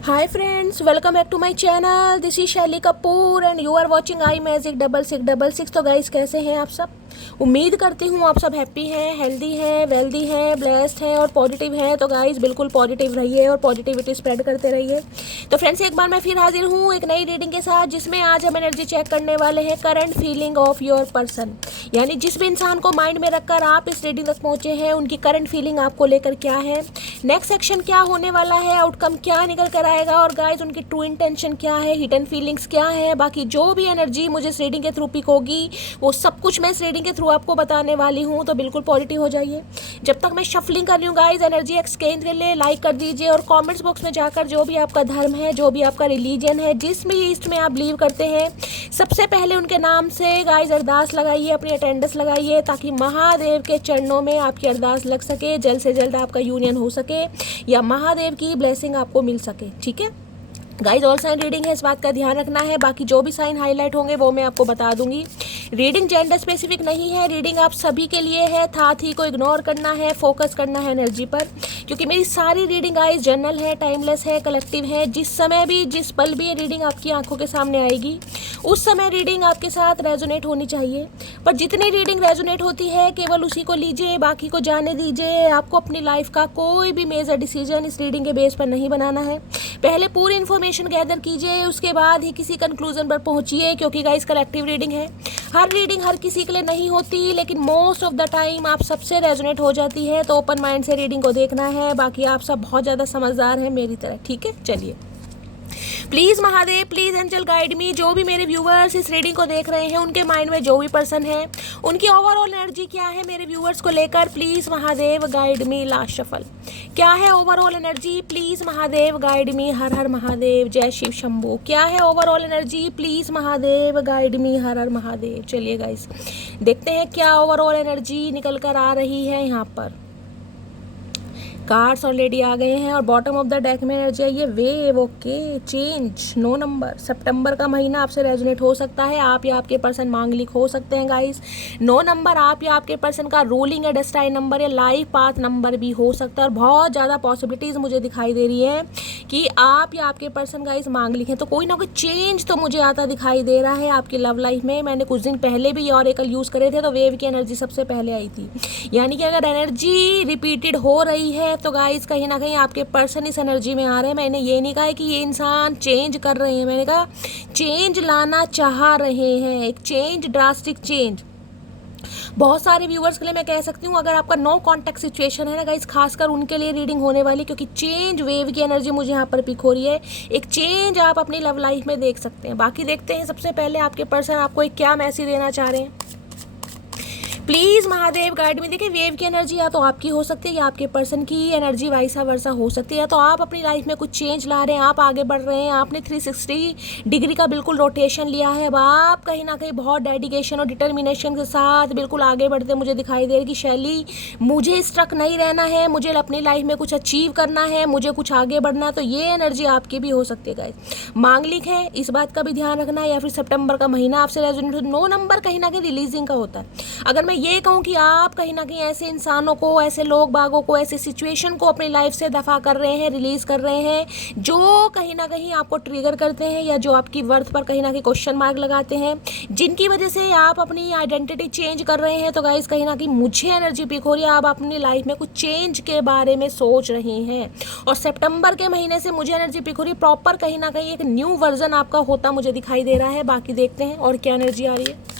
Hi friends, welcome back to my channel. This is शैली Kapoor and you are watching I magic 6666। तो guys कैसे हैं आप सब? उम्मीद करती हूँ आप सब हैप्पी हैं, हेल्दी हैं, वेल्दी हैं, ब्लेस्ड हैं और पॉजिटिव हैं। तो गाइस बिल्कुल पॉजिटिव रहिए और पॉजिटिविटी स्प्रेड करते रहिए। तो फ्रेंड्स एक बार मैं फिर हाजिर हूँ एक नई रीडिंग के साथ, जिसमें आज हम एनर्जी चेक करने वाले हैं current feeling of your person. यानी जिस भी इंसान को माइंड में रखकर आप इस रीडिंग तक पहुँचे हैं, उनकी करंट फीलिंग आपको लेकर क्या है, नेक्स्ट सेक्शन क्या होने वाला है, आउटकम क्या निकल कर आएगा और गाइस उनकी ट्रू इंटेंशन क्या है, हिडन फीलिंग्स क्या है, बाकी जो भी एनर्जी मुझे इस रीडिंग के थ्रू पिक होगी वो सब कुछ मैं इस रीडिंग के थ्रू आपको बताने वाली हूँ। तो बिल्कुल पॉजिटिव हो जाइए। जब तक मैं शफलिंग कर रही हूँ गाइस, एनर्जी एक्सचेंज के लिए लाइक कर दीजिए और कमेंट्स बॉक्स में जाकर जो भी आपका धर्म है, जो भी आपका रिलीजन है, जिस भी ईस्ट में आप बिलीव करते हैं, सबसे पहले उनके नाम से गाइस अरदास लगाइए, अपनी अटेंडेंस लगाइए, ताकि महादेव के चरणों में आपकी अरदास लग सके, जल्द से जल्द आपका यूनियन हो सके या महादेव की ब्लेसिंग आपको मिल सके। ठीक है गाइज, ऑल साइन रीडिंग है, इस बात का ध्यान रखना है। बाकी जो भी साइन हाईलाइट होंगे वो मैं आपको बता दूंगी। रीडिंग जेंडर स्पेसिफिक नहीं है, रीडिंग आप सभी के लिए है। साथ ही को इग्नोर करना है, फोकस करना है एनर्जी पर, क्योंकि मेरी सारी रीडिंग गाइज जनरल है, टाइमलेस है, कलेक्टिव है। जिस समय भी, जिस पल भी ये रीडिंग आपकी आंखों के सामने आएगी, उस समय रीडिंग आपके साथ रेजोनेट होनी चाहिए। पर जितनी रीडिंग रेजोनेट होती है केवल उसी को लीजिए, बाकी को जाने दीजिए। आपको अपनी लाइफ का कोई भी मेजर डिसीजन इस रीडिंग के बेस पर नहीं बनाना है। पहले पूरी इन्फॉर्मेशन गैदर कीजिए, उसके बाद ही किसी कंक्लूजन पर पहुंचिए, क्योंकि गाइस कलेक्टिव रीडिंग है। हर रीडिंग हर किसी के लिए नहीं होती, लेकिन मोस्ट ऑफ द टाइम आप सबसे रेजोनेट हो जाती है। तो ओपन माइंड से रीडिंग को देखना है। बाकी आप सब बहुत ज़्यादा समझदार हैं मेरी तरह। ठीक है, चलिए। Please Mahadev, please angel guide me. जो भी मेरे व्यूवर्स इस रीडिंग को देख रहे हैं, उनके माइंड में जो भी पर्सन है, उनकी ओवरऑल एनर्जी क्या है मेरे व्यूवर्स को लेकर, please Mahadev guide me. Last shuffle क्या है overall energy, please Mahadev guide me. हर हर महादेव, जय शिव शंभू। क्या है overall energy, please Mahadev guide me. हर हर महादेव। चलिए गाइस देखते हैं क्या ओवरऑल एनर्जी निकल कर आ रही है यहाँ पर। कार्ड्स ऑलरेडी आ गए हैं और बॉटम ऑफ द डेक में एनर्जी आई है wave. Okay, change, no number. सितंबर का महीना आपसे रेजोनेट हो सकता है। आप या आपके पर्सन मांगलिक हो सकते हैं गाइस। 9 नंबर आप या आपके पर्सन का रूलिंग या डेस्टाइन नंबर या लाइफ पाथ नंबर भी हो सकता है। और बहुत ज़्यादा पॉसिबिलिटीज़ मुझे दिखाई दे रही है कि आप या आपके पर्सन गाइस मांगलिक हैं। तो कोई ना कोई चेंज तो मुझे आता दिखाई दे रहा है आपकी लव लाइफ में। मैंने कुछ दिन पहले भी ऑरेकल यूज़ करे थे, तो वेव की एनर्जी सबसे पहले आई थी। यानी कि अगर एनर्जी रिपीटेड हो रही है तो गाइस कहीं ना कहीं आपके पर्सन इस एनर्जी में आ रहे हैं। मैंने ये नहीं कहा है कि ये इंसान चेंज कर रहे हैं, मैंने कहा चेंज लाना चाह रहे हैं, एक चेंज, ड्रास्टिक चेंज। बहुत सारे व्यूवर्स के लिए मैं कह सकती हूँ, अगर आपका नो कॉन्टेक्ट सिचुएशन है ना गाइस, खासकर उनके लिए रीडिंग होने वाली, क्योंकि चेंज वेव की एनर्जी मुझे यहाँ पर पिक हो रही है। एक चेंज आप अपनी लव लाइफ में देख सकते हैं। बाकी देखते हैं सबसे पहले आपके पर्सन आपको एक क्या मैसेज देना चाह रहे हैं। प्लीज़ महादेव गाइड में। देखिए वेव की एनर्जी या तो आपकी हो सकती है या आपके पर्सन की एनर्जी वाइसा वर्सा हो सकती है। या तो आप अपनी लाइफ में कुछ चेंज ला रहे हैं, आप आगे बढ़ रहे हैं, आपने 360 डिग्री का बिल्कुल रोटेशन लिया है। अब आप कहीं ना कहीं बहुत डेडिकेशन और डिटर्मिनेशन के साथ बिल्कुल आगे बढ़ते मुझे दिखाई दे रही कि शैली मुझे स्ट्रक नहीं रहना है, मुझे अपनी लाइफ में कुछ अचीव करना है, मुझे कुछ आगे बढ़ना है। तो ये एनर्जी आपकी भी हो सकती है गाइस। मांगलिक है, इस बात का भी ध्यान रखना है। या फिर सितंबर का महीना आपसे रेजोनेट, 9 नंबर कहीं ना कहीं रिलीजिंग का होता है। अगर मैं ये कहूँ कि आप कहीं ना कहीं ऐसे इंसानों को, ऐसे लोग बागों को, ऐसे सिचुएशन को अपनी लाइफ से दफा कर रहे हैं, रिलीज कर रहे हैं, जो कहीं ना कहीं आपको ट्रिगर करते हैं या जो आपकी वर्थ पर कहीं ना कहीं क्वेश्चन मार्क लगाते हैं, जिनकी वजह से आप अपनी आइडेंटिटी चेंज कर रहे हैं। तो गाइस कहीं ना कहीं मुझे एनर्जी पिक हो रही है, आप अपनी लाइफ में कुछ चेंज के बारे में सोच रहे हैं। और सितंबर के महीने से मुझे एनर्जी पिक हो रही है प्रॉपर, कहीं ना कहीं एक न्यू वर्जन आपका होता मुझे दिखाई दे रहा है। बाकी देखते हैं और क्या एनर्जी आ रही है।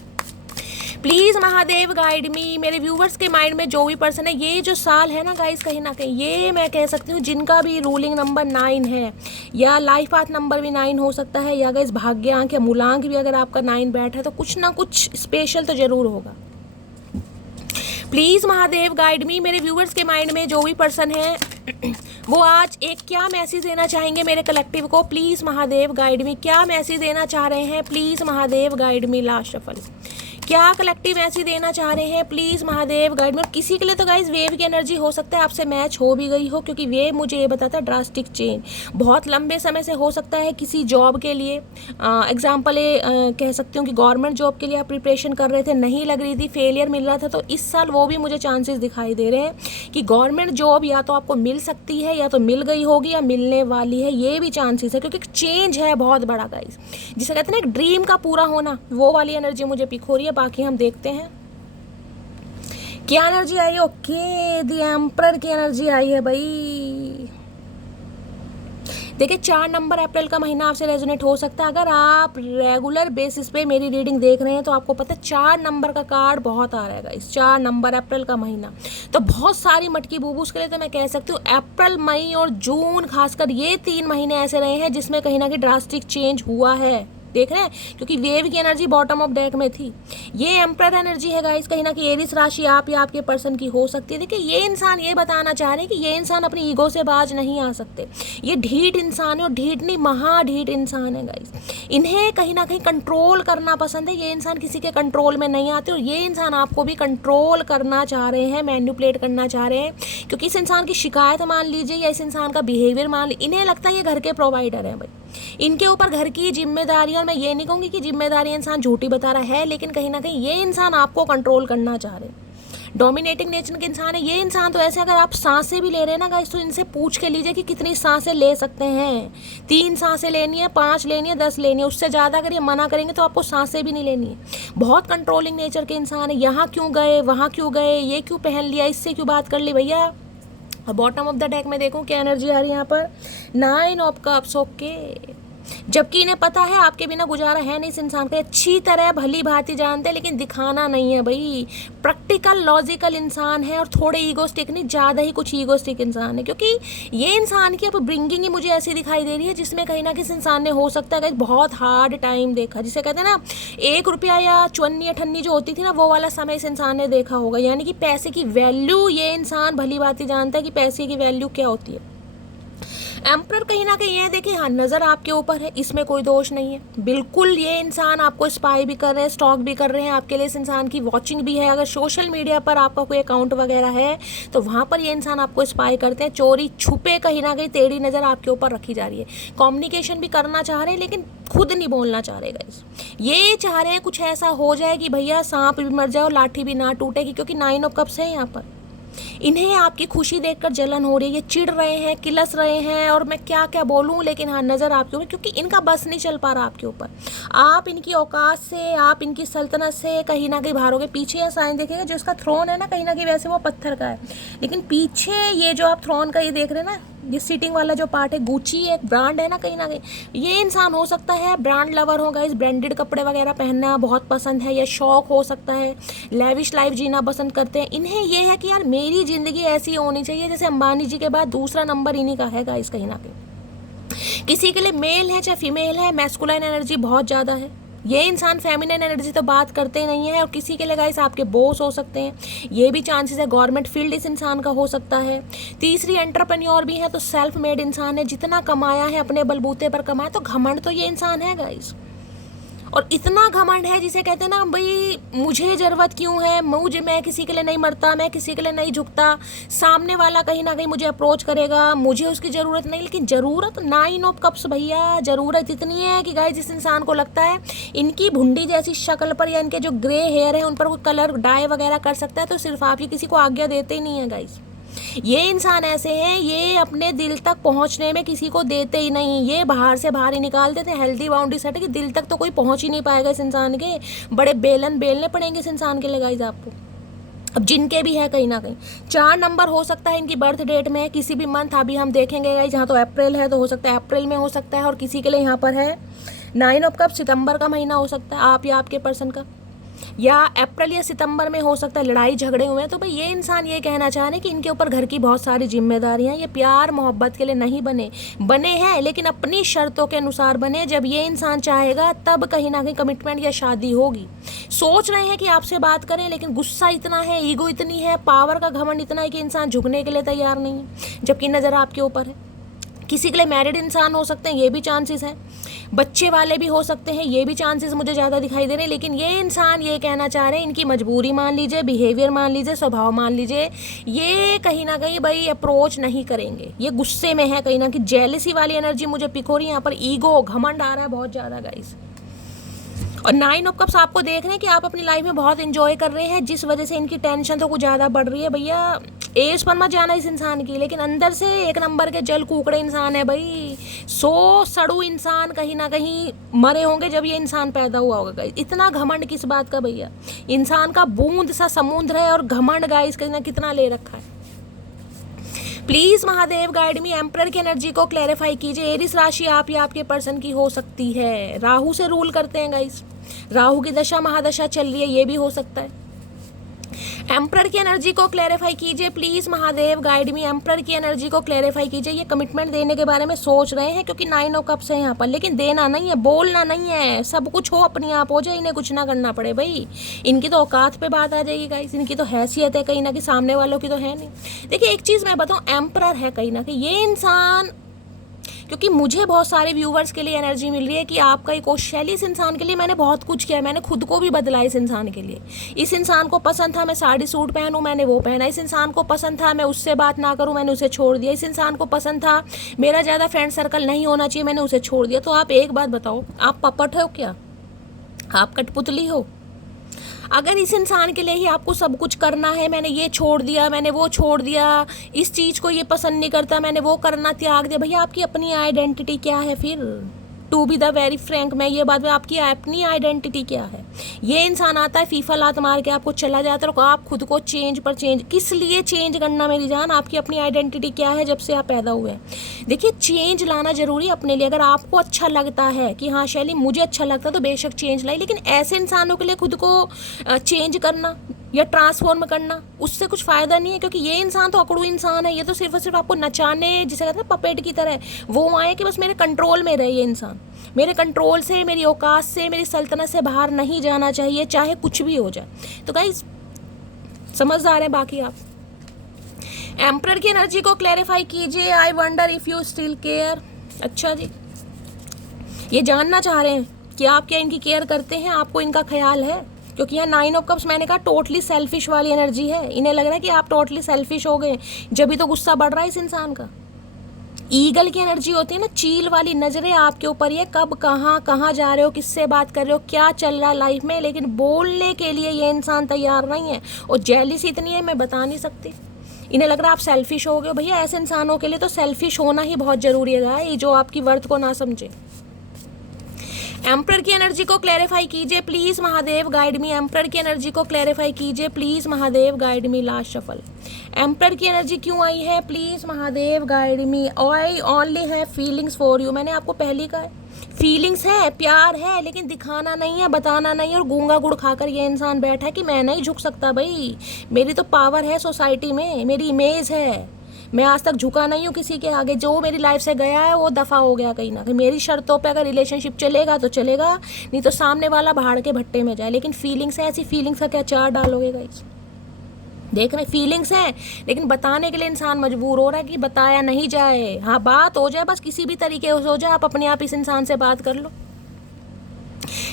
Please Mahadev guide me. मेरे व्यूवर्स के माइंड में जो भी पर्सन है, ये जो साल है ना गाइस, कहीं ना कहीं ये मैं कह सकती हूँ जिनका भी रूलिंग नंबर 9 है या लाइफ पाथ नंबर भी 9 हो सकता है, या गाइस भाग्यांक या मूलांक भी अगर आपका 9 बैठ है, तो कुछ ना कुछ स्पेशल तो ज़रूर होगा। Please Mahadev guide me. मेरे व्यूवर्स के माइंड में जो भी पर्सन है वो आज एक क्या मैसेज देना चाहेंगे मेरे कलेक्टिव को। प्लीज़ महादेव गाइड मी, क्या मैसेज देना चाह रहे हैं, please Mahadev guide me. Last shuffle क्या कलेक्टिव मैसेज देना चाह रहे हैं, प्लीज महादेव गाइड में। किसी के लिए तो गाइज वेव की एनर्जी हो सकता है आपसे मैच हो भी गई हो, क्योंकि वेव मुझे ये बताता है ड्रास्टिक चेंज, बहुत लंबे समय से हो सकता है किसी जॉब के लिए। एग्जाम्पल ये कह सकती हूँ कि गवर्नमेंट जॉब के लिए आप प्रिपरेशन कर रहे थे, नहीं लग रही थी, फेलियर मिल रहा था, तो इस साल वो भी मुझे चांसेस दिखाई दे रहे हैं कि गवर्नमेंट जॉब या तो आपको मिल सकती है, या तो मिल गई होगी, या मिलने वाली है, ये भी चांसेस है, क्योंकि चेंज है बहुत बड़ा गाइज, जिसे कहते हैं ना एक ड्रीम का पूरा होना, वो वाली एनर्जी मुझे पिक हो रही है। बाकी हम देखते हैं क्या एनर्जी आई है। ओके, द एम्परर की एनर्जी आई है भाई। देखिए 4 नंबर अप्रैल का महीना आपसे रेजोनेट हो सकता है। अगर आप रेगुलर बेसिस पे मेरी रीडिंग देख रहे हैं तो आपको पता है 4 नंबर का कार्ड बहुत आ रहेगा इस 4 नंबर अप्रैल का महीना। तो बहुत सारी मटकी बूबूस के लिए तो मैं कह सकती हूँ अप्रैल, मई और जून, खासकर ये 3 महीने ऐसे रहे हैं जिसमें कहीं ना कहीं ड्रास्टिक चेंज हुआ है। देख रहे हैं, क्योंकि वेव की एनर्जी बॉटम ऑफ डेक में थी। ये एम्परर एनर्जी है गाइस, कहीं ना कहीं एरिस राशि आप या आपके पर्सन की हो सकती है। देखिए ये इंसान ये बताना चाह रहे हैं कि ये इंसान अपनी ईगो से बाज नहीं आ सकते। ये ढीठ इंसान है, और ढीठ नहीं महाढीठ इंसान है गाइस। इन्हें कहीं ना कहीं कंट्रोल करना पसंद है। ये इंसान किसी के कंट्रोल में नहीं आते, और ये इंसान आपको भी कंट्रोल करना चाह रहे हैं, मैनिपुलेट करना चाह रहे हैं, क्योंकि इस इंसान की शिकायत मान लीजिए या इस इंसान का बिहेवियर मान लीजिए, इन्हें लगता है ये घर के प्रोवाइडर हैं भाई, इनके ऊपर घर की जिम्मेदारी। और मैं ये नहीं कहूँगी कि जिम्मेदारी इंसान झूठी बता रहा है, लेकिन कहीं ना कहीं ये इंसान आपको कंट्रोल करना चाह रहे हैं। डोमिनेटिंग नेचर के इंसान है ये इंसान। तो ऐसे अगर आप सांसें भी ले रहे हैं ना गाइस, तो इनसे पूछ के लीजिए कि कितनी सांसें ले सकते हैं। 3 सांसें लेनी है, 5 लेनी है, 10 लेनी है, उससे ज़्यादा अगर ये मना करेंगे तो आपको सांसें भी नहीं लेनी है। बहुत कंट्रोलिंग नेचर के इंसान है। यहाँ क्यों गए, वहाँ क्यों गए, ये क्यों पहन लिया, इससे क्यों बात कर ली भैया। बॉटम ऑफ द डेक में देखूं क्या एनर्जी आ रही है यहाँ पर, 9 ऑफ कप्स। ओके, जबकि इन्हें पता है आपके बिना गुजारा है नहीं। इस इंसान को अच्छी तरह भली भांति जानते हैं, लेकिन दिखाना नहीं है भाई। प्रैक्टिकल लॉजिकल इंसान है, और थोड़े ईगोस्टिक नहीं, ज़्यादा ही कुछ ईगोस्टिक इंसान है। क्योंकि ये इंसान की अब ब्रिंगिंग ही मुझे ऐसी दिखाई दे रही है जिसमें कहीं ना किसी इंसान ने हो सकता है बहुत हार्ड टाइम देखा, जिसे कहते हैं ना 1 रुपया या चुन्नी अठन्नी जो होती थी ना, वो वाला समय इस इंसान ने देखा होगा। यानी कि पैसे की वैल्यू ये इंसान भली भांति जानता है कि पैसे की वैल्यू क्या होती है। एम्परर कहीं ना कहीं ये देखिए, हाँ नज़र आपके ऊपर है, इसमें कोई दोष नहीं है। बिल्कुल ये इंसान आपको स्पाई भी कर रहे हैं, स्टॉक भी कर रहे हैं, आपके लिए इस इंसान की वॉचिंग भी है। अगर सोशल मीडिया पर आपका कोई अकाउंट वगैरह है तो वहाँ पर ये इंसान आपको स्पाई करते हैं। चोरी छुपे कहीं ना कहीं टेढ़ी नज़र आपके ऊपर रखी जा रही है। कम्युनिकेशन भी करना चाह रहे हैं, लेकिन खुद नहीं बोलना चाह रहे गाइस। ये चाह रहे हैं कुछ ऐसा हो जाए कि भैया सांप भी मर जाए और लाठी भी ना टूटेगी, क्योंकि 9 ऑफ कप्स है यहाँ पर। इन्हें आपकी खुशी देखकर जलन हो रही है, ये चिढ़ रहे हैं, किलस रहे हैं, और मैं क्या क्या बोलूं, लेकिन हाँ नज़र आपके ऊपर, क्योंकि इनका बस नहीं चल पा रहा आपके ऊपर। आप इनकी औकात से, आप इनकी सल्तनत से कहीं ना कहीं बाहर। पीछे या साइन देखेगा जो इसका थ्रोन है ना, कहीं ना कहीं वैसे वो पत्थर का है, लेकिन पीछे ये जो आप थ्रोन का ये देख रहे हैं ना, ये सीटिंग वाला जो पार्ट है, गुची एक ब्रांड है ना, कहीं ना कहीं ये इंसान हो सकता है ब्रांड लवर होगा, इस ब्रांडेड कपड़े वगैरह पहनना बहुत पसंद है, या शौक हो सकता है, लेविश लाइफ जीना पसंद करते हैं। इन्हें ये है कि यार मेरी ज़िंदगी ऐसी होनी चाहिए जैसे अंबानी जी के बाद दूसरा नंबर इन्हीं का है गाइस। कहीं ना कहीं किसी के लिए मेल है चाहे फीमेल है, मैस्कुलाइन एनर्जी बहुत ज़्यादा है। ये इंसान फेमिनिन एनर्जी तो बात करते ही नहीं है। और किसी के लिए गाइस आपके बॉस हो सकते हैं, ये भी चांसेस है। गवर्नमेंट फील्ड इस इंसान का हो सकता है। तीसरी एंटरप्रेन्योर भी है, तो सेल्फ मेड इंसान है, जितना कमाया है अपने बलबूते पर कमाया। तो घमंड तो ये इंसान है गाइस, और इतना घमंड है जिसे कहते हैं ना भाई मुझे ज़रूरत क्यों है, मैं किसी के लिए नहीं मरता, मैं किसी के लिए नहीं झुकता। सामने वाला कहीं ना कहीं मुझे अप्रोच करेगा, मुझे उसकी ज़रूरत नहीं, लेकिन ज़रूरत 9 ऑफ कप्स भैया, ज़रूरत इतनी है कि गाइस जिस इंसान को लगता है इनकी भुंडी जैसी शक्ल पर या इनके जो ग्रे हेयर है उन पर कोई कलर डाई वगैरह कर सकता है, तो सिर्फ आप ही किसी को आज्ञा देते ही नहीं है गाइस। ये इंसान ऐसे हैं, ये अपने दिल तक पहुंचने में किसी को देते ही नहीं, ये बाहर से बाहर ही निकाल देते हैं। हेल्दी बाउंड्री सेट है कि दिल तक तो कोई पहुंच ही नहीं पाएगा इस इंसान के। बड़े बेलन बेलने पड़ेंगे इस इंसान के लिए गाइस आपको। अब जिनके भी है कहीं ना कहीं 4 नंबर हो सकता है इनकी बर्थ डेट में, किसी भी मंथ अभी हम देखेंगे गाइस। जहाँ तो अप्रैल है तो हो सकता है अप्रैल में हो सकता है, और किसी के लिए यहाँ पर है 9 ऑफ कप, सितंबर का महीना हो सकता है आप या आपके पर्सन का, या अप्रैल या सितंबर में हो सकता है। लड़ाई झगड़े हुए हैं तो भाई ये इंसान ये कहना चाह रहे हैं कि इनके ऊपर घर की बहुत सारी जिम्मेदारियां। ये प्यार मोहब्बत के लिए नहीं बने हैं, लेकिन अपनी शर्तों के अनुसार बने। जब ये इंसान चाहेगा तब कहीं ना कहीं कमिटमेंट या शादी होगी। सोच रहे हैं कि आपसे बात करें, लेकिन गुस्सा इतना है, ईगो इतनी है, पावर का घमंड इतना है कि इंसान झुकने के लिए तैयार नहीं है, जबकि नज़र आपके ऊपर है। किसी के लिए मैरिड इंसान हो सकते हैं, ये भी चांसेस हैं, बच्चे वाले भी हो सकते हैं, ये भी चांसेस मुझे ज़्यादा दिखाई दे रहे हैं। लेकिन ये इंसान ये कहना चाह रहे हैं, इनकी मजबूरी मान लीजिए, बिहेवियर मान लीजिए, स्वभाव मान लीजिए, ये कहीं ना कहीं भाई अप्रोच नहीं करेंगे, ये गुस्से में है कहीं ना कहीं, जेलसी वाली एनर्जी मुझे पिक हो रही है यहाँ पर, ईगो घमंड आ रहा है बहुत ज़्यादा गाइस। और 9 ऑफ कप्स आपको देख रहे हैं कि आप अपनी लाइफ में बहुत एंजॉय कर रहे हैं, जिस वजह से इनकी टेंशन तो कुछ ज़्यादा बढ़ रही है। भैया एज पर मत जाना इस इंसान की, लेकिन अंदर से एक नंबर के जल कुकड़े इंसान है भाई, 100 सड़ू इंसान कहीं ना कहीं मरे होंगे जब ये इंसान पैदा हुआ होगा। इतना घमंड किस बात का भैया, इंसान का बूंद सा समुद्र है और घमंड गाइस कहीं ना कितना ले रखा है। Please Mahadev guide me, emperor की एनर्जी को क्लैरिफाई कीजिए। एरिस राशि आप या आपके पर्सन की हो सकती है, राहु से रूल करते हैं गाइस, राहु की दशा महादशा चल रही है, ये भी हो सकता है। एम्परर की एनर्जी को क्लैरिफाई कीजिए please Mahadev guide me, emperor की एनर्जी को क्लैरिफाई कीजिए। ये कमिटमेंट देने के बारे में सोच रहे हैं क्योंकि 9 ऑफ कप्स है यहाँ पर, लेकिन देना नहीं है, बोलना नहीं है, सब कुछ हो अपने आप हो जाए, इन्हें कुछ ना करना पड़े भाई। इनकी तो औकात पे बात आ जाएगी गाइस, इनकी तो हैसियत है कहीं ना कहीं, सामने वालों की तो है नहीं। देखिए एक चीज़ मैं बताऊँ, एम्परर है कहीं ना कहीं ये इंसान, क्योंकि मुझे बहुत सारे व्यूवर्स के लिए एनर्जी मिल रही है कि आपका एक कोशिश है, इस इंसान के लिए मैंने बहुत कुछ किया, मैंने खुद को भी बदला इस इंसान के लिए। इस इंसान को पसंद था मैं साड़ी सूट पहनूं, मैंने वो पहना। इस इंसान को पसंद था मैं उससे बात ना करूं, मैंने उसे छोड़ दिया। इस इंसान को पसंद था मेरा ज़्यादा फ्रेंड सर्कल नहीं होना चाहिए, मैंने उसे छोड़ दिया। तो आप एक बात बताओ, आप पपट हो क्या, आप कठपुतली हो? अगर इस इंसान के लिए ही आपको सब कुछ करना है, मैंने ये छोड़ दिया, मैंने वो छोड़ दिया, इस चीज़ को ये पसंद नहीं करता, मैंने वो करना त्याग दिया, भैया आपकी अपनी आइडेंटिटी क्या है फिर? To be the very frank, मैं ये बात में, आपकी अपनी आइडेंटिटी क्या है? ये इंसान आता है फीफा लात मार के आपको चला जाता है, और आप खुद को चेंज पर चेंज, किस लिए चेंज करना मेरी जान? आपकी अपनी आइडेंटिटी क्या है जब से आप पैदा हुए हैं? देखिए चेंज लाना जरूरी है अपने लिए, अगर आपको अच्छा लगता है कि हाँ शैली मुझे अच्छा लगता है तो बेशक चेंज लाई, लेकिन ऐसे इंसानों के लिए खुद को चेंज करना या ट्रांसफॉर्म करना, उससे कुछ फ़ायदा नहीं है। क्योंकि ये इंसान तो अकड़ू इंसान है, ये तो सिर्फ और सिर्फ आपको नचाने, जिसे कहते हैं पपेट की तरह वो आए कि बस मेरे कंट्रोल में रहे। ये इंसान मेरे कंट्रोल से, मेरी औकात से, मेरी सल्तनत से बाहर नहीं जाना चाहिए, चाहे कुछ भी हो जाए। तो गाइस समझदार हैं बाकी आप। एम्परर की एनर्जी को क्लैरिफाई कीजिए। I wonder if you still care. अच्छा जी, ये जानना चाह रहे हैं कि आप क्या इनकी केयर करते हैं, आपको इनका ख्याल है? क्योंकि यहाँ 9 ऑफ कप्स मैंने कहा टोटली सेल्फिश वाली एनर्जी है, इन्हें लग रहा है कि आप टोटली सेल्फिश हो गए, जब भी तो गुस्सा बढ़ रहा है इस इंसान का। ईगल की एनर्जी होती है ना, चील वाली नजरें आपके ऊपर, ये कब कहाँ जा रहे हो, किससे बात कर रहे हो, क्या चल रहा है लाइफ में, लेकिन बोलने के लिए ये इंसान तैयार नहीं है। और जेलिस इतनी है मैं बता नहीं सकती। इन्हें लग रहा है आप सेल्फिश हो गए। भैया ऐसे इंसानों के लिए तो सेल्फिश होना ही बहुत जरूरी है, जो आपकी वर्थ को ना समझे। एम्परर की एनर्जी को क्लैरिफाई कीजिए please Mahadev guide me. Emperor की एनर्जी को क्लैरिफाई कीजिए please Mahadev guide me. Last shuffle. Emperor की एनर्जी क्यों आई है please Mahadev guide me. I only have feelings for you. मैंने आपको पहले कहा है फीलिंग्स है, प्यार है, लेकिन दिखाना नहीं है, बताना नहीं है। और गूंगा गुड़ खाकर ये इंसान बैठा है कि मैं नहीं झुक सकता भाई, मेरी तो पावर है सोसाइटी में, मेरी इमेज है, मैं आज तक झुका नहीं हूँ किसी के आगे। जो मेरी लाइफ से गया है वो दफ़ा हो गया कहीं ना कहीं। मेरी शर्तों पे अगर रिलेशनशिप चलेगा तो चलेगा, नहीं तो सामने वाला भाड़ के भट्टे में जाए। लेकिन फीलिंग्स है, ऐसी फीलिंग्स का क्या चार डालोगे गाइस? देख रहे फीलिंग्स हैं, लेकिन बताने के लिए इंसान मजबूर हो रहा है कि बताया नहीं जाए। हाँ बात हो जाए, बस किसी भी तरीके से हो जाए, आप अपने आप इस इंसान से बात कर लो।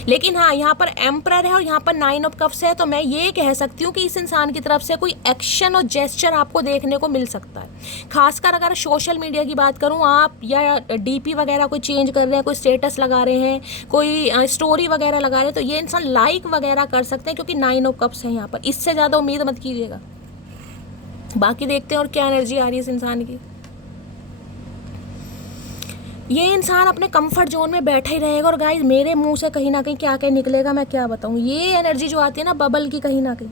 लेकिन हाँ यहाँ पर एम्परर है और यहाँ पर 9 ऑफ कप्स है, तो मैं ये कह सकती हूँ कि इस इंसान की तरफ से कोई एक्शन और जेस्चर आपको देखने को मिल सकता है। खासकर अगर सोशल मीडिया की बात करूँ, आप या डीपी वगैरह कोई चेंज कर रहे हैं, कोई स्टेटस लगा रहे हैं, कोई स्टोरी वगैरह लगा रहे हैं, तो ये इंसान लाइक वगैरह कर सकते हैं, क्योंकि 9 ऑफ कप्स है यहाँ पर। इससे ज़्यादा उम्मीद मत कीजिएगा। बाकी देखते हैं और क्या एनर्जी आ रही है इस इंसान की। ये इंसान अपने कंफर्ट जोन में बैठा ही रहेगा। और गाइस मेरे मुंह से कहीं ना कहीं क्या क्या निकलेगा मैं क्या बताऊं। ये एनर्जी जो आती है ना बबल की कहीं ना कहीं।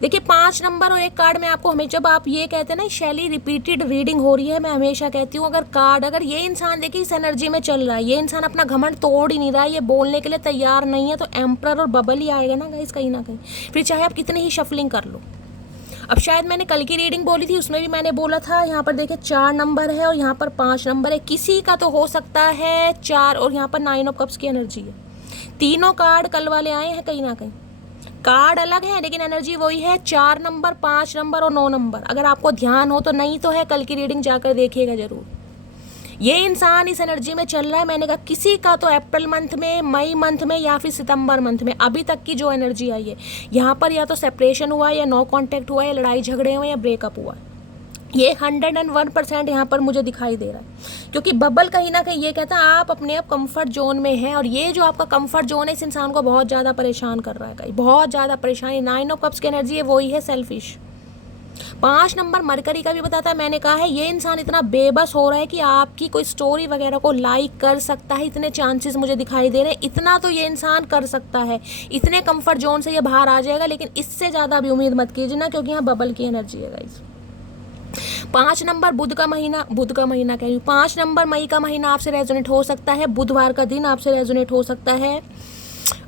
देखिए 5 नंबर और एक कार्ड में आपको हमें, जब आप ये कहते हैं ना शैली रिपीटेड रीडिंग हो रही है, मैं हमेशा कहती हूँ अगर ये इंसान देखिए इस एनर्जी में चल रहा है, ये इंसान अपना घमंड तोड़ ही नहीं रहा है, ये बोलने के लिए तैयार नहीं है, तो एम्परर और बबल ही आएगा ना गाइस कहीं ना कहीं। फिर चाहे आप कितनी ही शफलिंग कर लो। अब शायद मैंने कल की रीडिंग बोली थी, उसमें भी मैंने बोला था यहाँ पर देखिए 4 नंबर है और यहाँ पर 5 नंबर है। किसी का तो हो सकता है 4 और यहाँ पर 9 ऑफ कप्स की एनर्जी है। तीनों कार्ड कल वाले आए हैं कहीं ना कहीं, कार्ड अलग है लेकिन एनर्जी वही है। 4 नंबर, 5 नंबर और 9 नंबर। अगर आपको ध्यान हो तो, नहीं तो है कल की रीडिंग जाकर देखिएगा जरूर। ये इंसान इस एनर्जी में चल रहा है, मैंने कहा किसी का तो अप्रैल मंथ में, मई मंथ में या फिर सितंबर मंथ में, अभी तक की जो एनर्जी आई है यहाँ पर या तो सेपरेशन हुआ है या नो कांटेक्ट हुआ है, लड़ाई झगड़े हुए या ब्रेकअप हुआ है। ये 101% यहाँ पर मुझे दिखाई दे रहा है, क्योंकि बबल कहीं ना कहीं ये कहता है आप अपने आप कंफर्ट जोन में हैं, और ये जो आपका कंफर्ट जोन है इस इंसान को बहुत ज़्यादा परेशान कर रहा है, कहीं बहुत ज़्यादा परेशानी। 9 ऑफ कप्स की एनर्जी है, वही है सेल्फिश। 5 नंबर मरकरी का भी बताता है, मैंने कहा है ये इंसान इतना बेबस हो रहा है कि आपकी कोई स्टोरी वगैरह को लाइक कर सकता है, इतने चांसेस मुझे दिखाई दे रहे हैं, इतना तो ये इंसान कर सकता है, इतने कंफर्ट जोन से ये बाहर आ जाएगा, लेकिन इससे ज़्यादा भी उम्मीद मत कीजिए ना, क्योंकि यहाँ बबल की एनर्जी है गाइस। 5 नंबर बुध का महीना कह रही हूँ, 5 नंबर मई का महीना आपसे रेजोनेट हो सकता है, बुधवार का दिन आपसे रेजोनेट हो सकता है।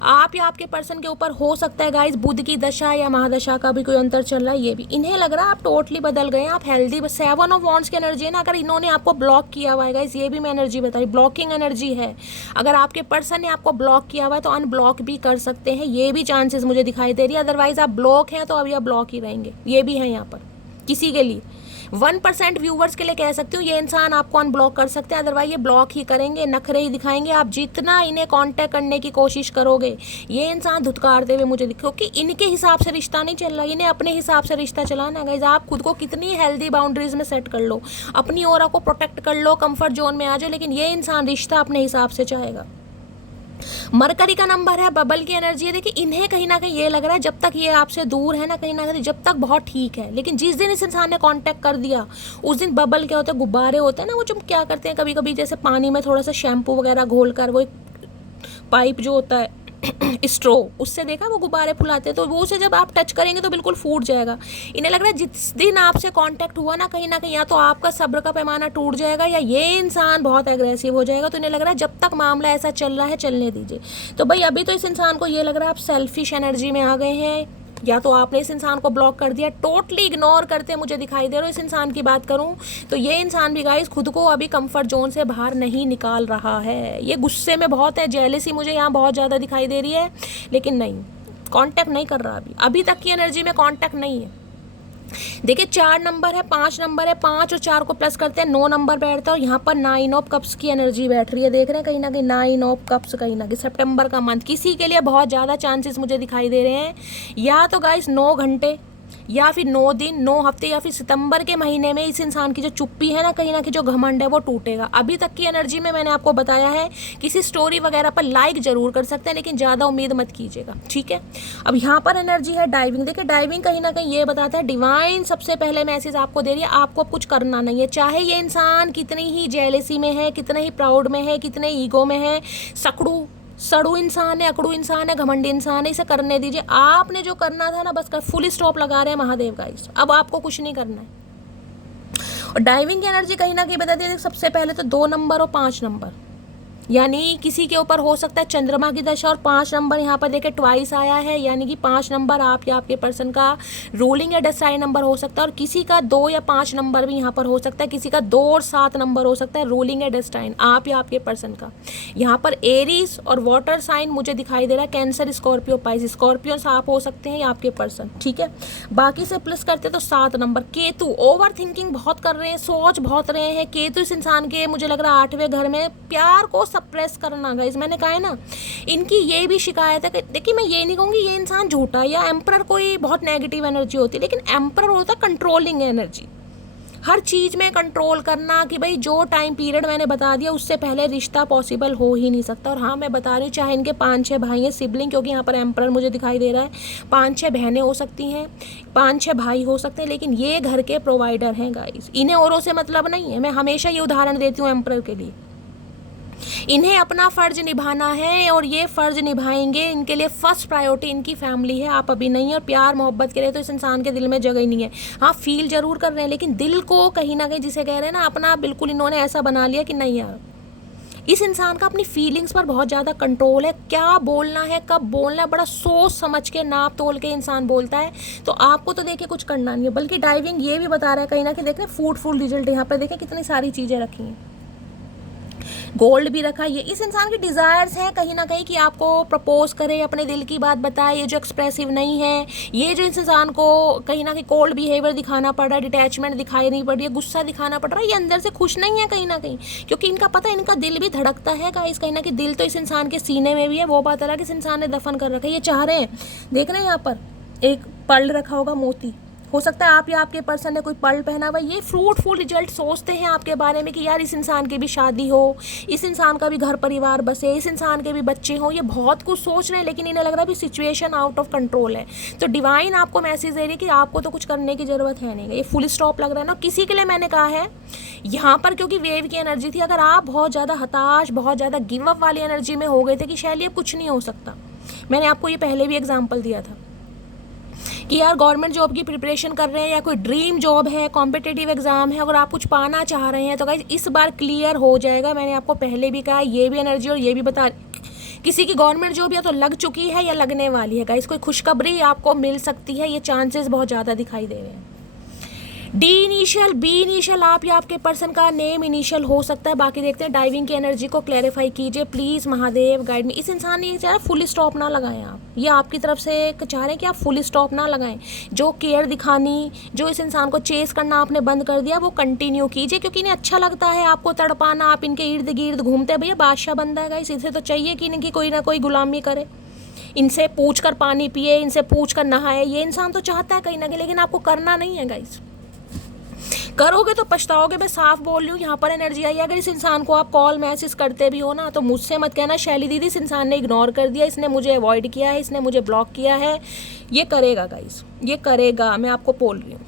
आप या आपके पर्सन के ऊपर हो सकता है गाइस बुध की दशा या महादशा का भी कोई अंतर चल रहा है, ये भी इन्हें लग रहा है आप टोटली बदल गए हैं, आप हेल्दी। 7 ऑफ वॉन्ड्स की एनर्जी है ना, अगर इन्होंने आपको ब्लॉक किया हुआ है गाइस, ये भी मैं एनर्जी बताई, ब्लॉकिंग एनर्जी है, अगर आपके पर्सन ने आपको ब्लॉक किया हुआ है तो अनब्लॉक भी कर सकते हैं, ये भी चांसेस मुझे दिखाई दे रही है। अदरवाइज आप ब्लॉक हैं तो अभी आप ब्लॉक ही रहेंगे, ये भी है यहाँ पर किसी के लिए। 1% व्यूवर्स के लिए कह सकती हूँ ये इंसान आपको अनब्लॉक कर सकते हैं, अदरवाइज ये ब्लॉक ही करेंगे, नखरे ही दिखाएंगे। आप जितना इन्हें कांटेक्ट करने की कोशिश करोगे ये इंसान धुतकारते हुए मुझे क्योंकि इनके हिसाब से रिश्ता नहीं चल रहा, इन्हें अपने हिसाब से रिश्ता चलाना है गाइस। आप खुद को कितनी हेल्दी बाउंड्रीज में सेट कर लो, अपनी ऑरा को प्रोटेक्ट कर लो, कंफर्ट जोन में आ जाओ, लेकिन ये इंसान रिश्ता अपने हिसाब से चाहेगा। मरकरी का नंबर है, बबल की एनर्जी है। देखिए इन्हें कहीं ना कहीं ये लग रहा है जब तक ये आपसे दूर है ना, कहीं ना कहीं जब तक बहुत ठीक है, लेकिन जिस दिन इस इंसान ने कांटेक्ट कर दिया उस दिन बबल क्या होता है, गुब्बारे होते हैं ना, वो जो क्या करते हैं कभी कभी जैसे पानी में थोड़ा सा शैम्पू वगैरह घोल कर, वो पाइप जो होता है स्ट्रो, उससे देखा वो गुब्बारे फुलाते हैं, तो वो उसे जब आप टच करेंगे तो बिल्कुल फूट जाएगा। इन्हें लग रहा है जिस दिन आपसे कांटेक्ट हुआ ना, कहीं ना कहीं या तो आपका सब्र का पैमाना टूट जाएगा या ये इंसान बहुत एग्रेसिव हो जाएगा। तो इन्हें लग रहा है जब तक मामला ऐसा चल रहा है चलने दीजिए। तो भाई अभी तो इस इंसान को ये लग रहा है आप सेल्फिश एनर्जी में आ गए हैं, या तो आपने इस इंसान को ब्लॉक कर दिया, टोटली इग्नोर करते मुझे दिखाई दे रहा है। इस इंसान की बात करूं तो ये इंसान भी गाइस खुद को अभी कंफर्ट जोन से बाहर नहीं निकाल रहा है, ये गुस्से में बहुत है, जेलसी मुझे यहाँ बहुत ज़्यादा दिखाई दे रही है, लेकिन नहीं कांटेक्ट नहीं कर रहा अभी तक की एनर्जी में कांटेक्ट नहीं है। देखिए 4 नंबर है, 5 नंबर है, 5 और 4 को प्लस करते हैं 9 नंबर बैठता है, और यहाँ पर 9 ऑफ कप्स की एनर्जी बैठ रही है। देख रहे हैं कहीं ना कहीं 9 ऑफ कप्स, कहीं ना कहीं सितंबर का मंथ किसी के लिए बहुत ज़्यादा चांसेस मुझे दिखाई दे रहे हैं, या तो गाइस 9 घंटे या फिर 9 दिन, 9 हफ्ते, या फिर सितंबर के महीने में इस इंसान की जो चुप्पी है ना कहीं जो घमंड है वो टूटेगा। अभी तक की एनर्जी में मैंने आपको बताया है किसी स्टोरी वगैरह पर लाइक जरूर कर सकते हैं, लेकिन ज़्यादा उम्मीद मत कीजिएगा, ठीक है। अब यहाँ पर एनर्जी है डाइविंग। देखिए डाइविंग कहीं ना कहीं ये बताता है डिवाइन सबसे पहले मैसेज आपको दे रही है, आपको कुछ करना नहीं है, चाहे ये इंसान कितनी ही जेलेसी में है, कितने ही प्राउड में है, कितने ईगो में है, सड़ू इंसान है, अकड़ू इंसान है, घमंडी इंसान है, इसे करने दीजिए। आपने जो करना था ना बस कर, फुल स्टॉप लगा रहे हैं महादेव गाइस, अब आपको कुछ नहीं करना है। और डाइविंग की एनर्जी कहीं ना कहीं बताती है सबसे पहले तो 2 नंबर और 5 नंबर, यानी किसी के ऊपर हो सकता है चंद्रमा की दशा, और 5 नंबर यहाँ पर देखे ट्वाइस आया है, यानी कि 5 नंबर आप या आपके पर्सन का रूलिंग या डेस्टाइन नंबर हो सकता है, और किसी का 2 या 5 नंबर भी यहाँ पर हो सकता है, किसी का 2 और 7 नंबर हो सकता है रूलिंग या डेस्टाइन आप या आपके पर्सन का। यहाँ पर एरीज और वाटर साइन मुझे दिखाई दे रहा है, कैंसर, स्कॉर्पियो, पाइस। स्कॉर्पियोस आप हो सकते हैं या आपके पर्सन, ठीक है। बाकी से प्लस करते तो 7 नंबर केतु, ओवर थिंकिंग बहुत कर रहे हैं, सोच बहुत रहे हैं। केतु इस इंसान के मुझे लग रहा है 8वें घर में, प्यार को सप्रेस करना गाइस, मैंने कहा है ना इनकी ये भी शिकायत है कि देखिए मैं ये नहीं कहूँगी ये इंसान झूठा, या एम्परर कोई बहुत नेगेटिव एनर्जी होती है, लेकिन एम्परर होता है कंट्रोलिंग एनर्जी, हर चीज़ में कंट्रोल करना कि भाई जो टाइम पीरियड मैंने बता दिया उससे पहले रिश्ता पॉसिबल हो ही नहीं सकता। और हाँ मैं बता रही हूँ चाहे इनके 5-6 भाई हैं सिबलिंग, क्योंकि यहाँ पर एम्परर मुझे दिखाई दे रहा है, 5-6 बहनें हो सकती हैं, 5-6 भाई हो सकते हैं, लेकिन ये घर के प्रोवाइडर हैं गाइस, इन्हें औरों से मतलब नहीं है। मैं हमेशा ये उदाहरण देती हूँ एम्परर के लिए, इन्हें अपना फ़र्ज निभाना है और ये फ़र्ज निभाएंगे। इनके लिए फर्स्ट प्रायोरिटी इनकी फैमिली है, आप अभी नहीं है। और प्यार मोहब्बत के लिए तो इस इंसान के दिल में जगह ही नहीं है। हाँ फील जरूर कर रहे हैं, लेकिन दिल को कहीं ना कहीं जिसे कह रहे हैं ना अपना, बिल्कुल इन्होंने ऐसा बना लिया कि नहीं यार, इस इंसान का अपनी फीलिंग्स पर बहुत ज़्यादा कंट्रोल है। क्या बोलना है, कब बोलना है, बड़ा सोच समझ के नाप तोल के इंसान बोलता है। तो आपको तो देखिए कुछ करना नहीं है, बल्कि डाइविंग ये भी बता रहा है कहीं ना कहीं, देख रहे हैं फ्रूटफुल रिजल्ट यहाँ पर, देखें कितनी सारी चीज़ें रखी हैं, गोल्ड भी रखा। ये इस इंसान की डिज़ायर्स है कहीं ना कहीं कि आपको प्रपोज करे, अपने दिल की बात बताए। ये जो एक्सप्रेसिव नहीं है, ये जो इस इंसान को कहीं ना कहीं कोल्ड बिहेवियर दिखाना पड़ रहा है, डिटैचमेंट दिखाई नहीं पड़ रही है, गुस्सा दिखाना पड़ रहा है, ये अंदर से खुश नहीं है कहीं ना कहीं, क्योंकि इनका पता है इनका दिल भी धड़कता है गाइस। कहीं ना कहीं दिल तो इस इंसान के सीने में भी है, वो बात अलग कि इस इंसान ने दफन कर रखा है। ये चाह रहे हैं, देख रहे हैं यहाँ पर एक पर्ल रखा होगा, मोती, हो सकता है आप या आपके पर्सन ने कोई पर्ल पहना हुआ। ये फ्रूटफुल रिजल्ट सोचते हैं आपके बारे में कि यार इस इंसान की भी शादी हो, इस इंसान का भी घर परिवार बसे, इस इंसान के भी बच्चे हों। ये बहुत कुछ सोच रहे हैं, लेकिन इन्हें लग रहा है कि सिचुएशन आउट ऑफ कंट्रोल है। तो डिवाइन आपको मैसेज दे रही है कि आपको तो कुछ करने की ज़रूरत है नहीं। ये फुल स्टॉप लग रहा है ना। किसी के लिए मैंने कहा है यहाँ पर, क्योंकि वेव की एनर्जी थी, अगर आप बहुत ज़्यादा हताश, बहुत ज़्यादा गिव अप वाली एनर्जी में हो गए थे कि शैली अब कुछ नहीं हो सकता, मैंने आपको ये पहले भी एग्जाम्पल दिया था कि यार गवर्नमेंट जॉब की प्रिपरेशन कर रहे हैं या कोई ड्रीम जॉब है, कॉम्पिटिटिव एग्जाम है, अगर आप कुछ पाना चाह रहे हैं तो गाइस इस बार क्लियर हो जाएगा। मैंने आपको पहले भी कहा, ये भी एनर्जी और ये भी बता, किसी की गवर्नमेंट जॉब या तो लग चुकी है या लगने वाली है गाइस। कोई खुशखबरी आपको मिल सकती है, ये चांसेस बहुत ज़्यादा दिखाई दे रहे हैं। डी इनिशियल, बी इनिशियल, आप या आपके पर्सन का नेम इनिशियल हो सकता है। बाकी देखते हैं। डाइविंग की एनर्जी को क्लैरिफाई कीजिए प्लीज़, महादेव गाइड में। इस इंसान ने ये चाह फुल स्टॉप ना लगाएं आप, ये आपकी तरफ से चाह रहे हैं कि आप फुल स्टॉप ना लगाएं। जो केयर दिखानी, जो इस इंसान को चेस करना आपने बंद कर दिया, वो कंटिन्यू कीजिए, क्योंकि इन्हें अच्छा लगता है आपको तड़पाना। आप इनके इर्द गिर्द घूमते हैं, भैया बादशाह बंदा है इसे तो चाहिए कि इनकी कोई ना कोई गुलामी करे, इनसे पूछ कर पानी पिए, इनसे पूछ कर नहाए। ये इंसान तो चाहता है कहीं ना कहीं, लेकिन आपको करना नहीं है गाइस। करोगे तो पछताओगे, मैं साफ बोल रही हूँ। यहाँ पर एनर्जी आई है, अगर इस इंसान को आप कॉल मैसेज करते भी हो ना, तो मुझसे मत कहना शैली दीदी इस इंसान ने इग्नोर कर दिया, इसने मुझे अवॉइड किया है, इसने मुझे ब्लॉक किया है। ये करेगा गाइस, ये करेगा, मैं आपको बोल रही हूँ।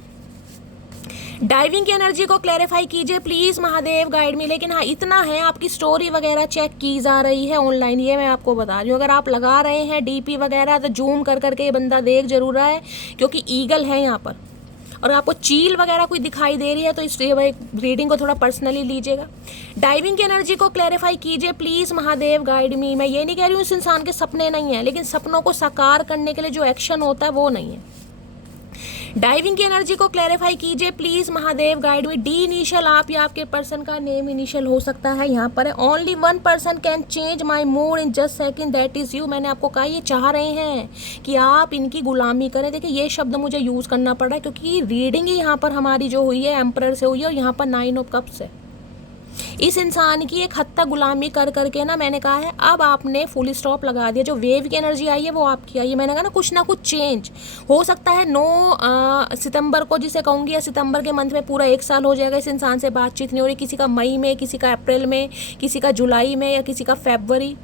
डाइविंग की एनर्जी को क्लैरिफाई कीजिए प्लीज़, महादेव गाइड में। लेकिन हाँ इतना है, आपकी स्टोरी वगैरह चेक की जा रही है ऑनलाइन, ये मैं आपको बता रही हूँ। अगर आप लगा रहे हैं डीपी वगैरह तो जूम कर करके ये बंदा देख जरूर रहा है, क्योंकि ईगल है यहाँ पर। और आपको चील वगैरह कोई दिखाई दे रही है तो इस रीडिंग को थोड़ा पर्सनली लीजिएगा। डाइविंग की एनर्जी को क्लैरिफाई कीजिए प्लीज़, महादेव गाइड मी। मैं ये नहीं कह रही हूँ इस इंसान के सपने नहीं हैं, लेकिन सपनों को साकार करने के लिए जो एक्शन होता है वो नहीं है। डाइविंग की एनर्जी को क्लैरिफाई कीजिए please, Mahadev guide me. D initial, आप या आपके पर्सन का नेम इनिशियल हो सकता है। यहाँ पर है only one person can change my mood in just second, that is you. मैंने आपको कहा ये चाह रहे हैं कि आप इनकी गुलामी करें। देखिए ये शब्द मुझे यूज़ करना पड़ा है, क्योंकि रीडिंग ही यहाँ पर हमारी जो हुई है एम्परर से हुई है, और यहाँ पर 9 ऑफ कप्स है। इस इंसान की एक हद तक गुलामी कर करके ना, मैंने कहा है अब आपने फुल स्टॉप लगा दिया। जो वेव की एनर्जी आई है वो आपकी आई है। मैंने कहा ना कुछ चेंज हो सकता है। 9 सितंबर को जिसे कहूँगी, या सितंबर के मंथ में पूरा 1 साल हो जाएगा इस इंसान से बातचीत नहीं हो रही। किसी का मई में, किसी का अप्रैल में, किसी का जुलाई में, या किसी का फरवरी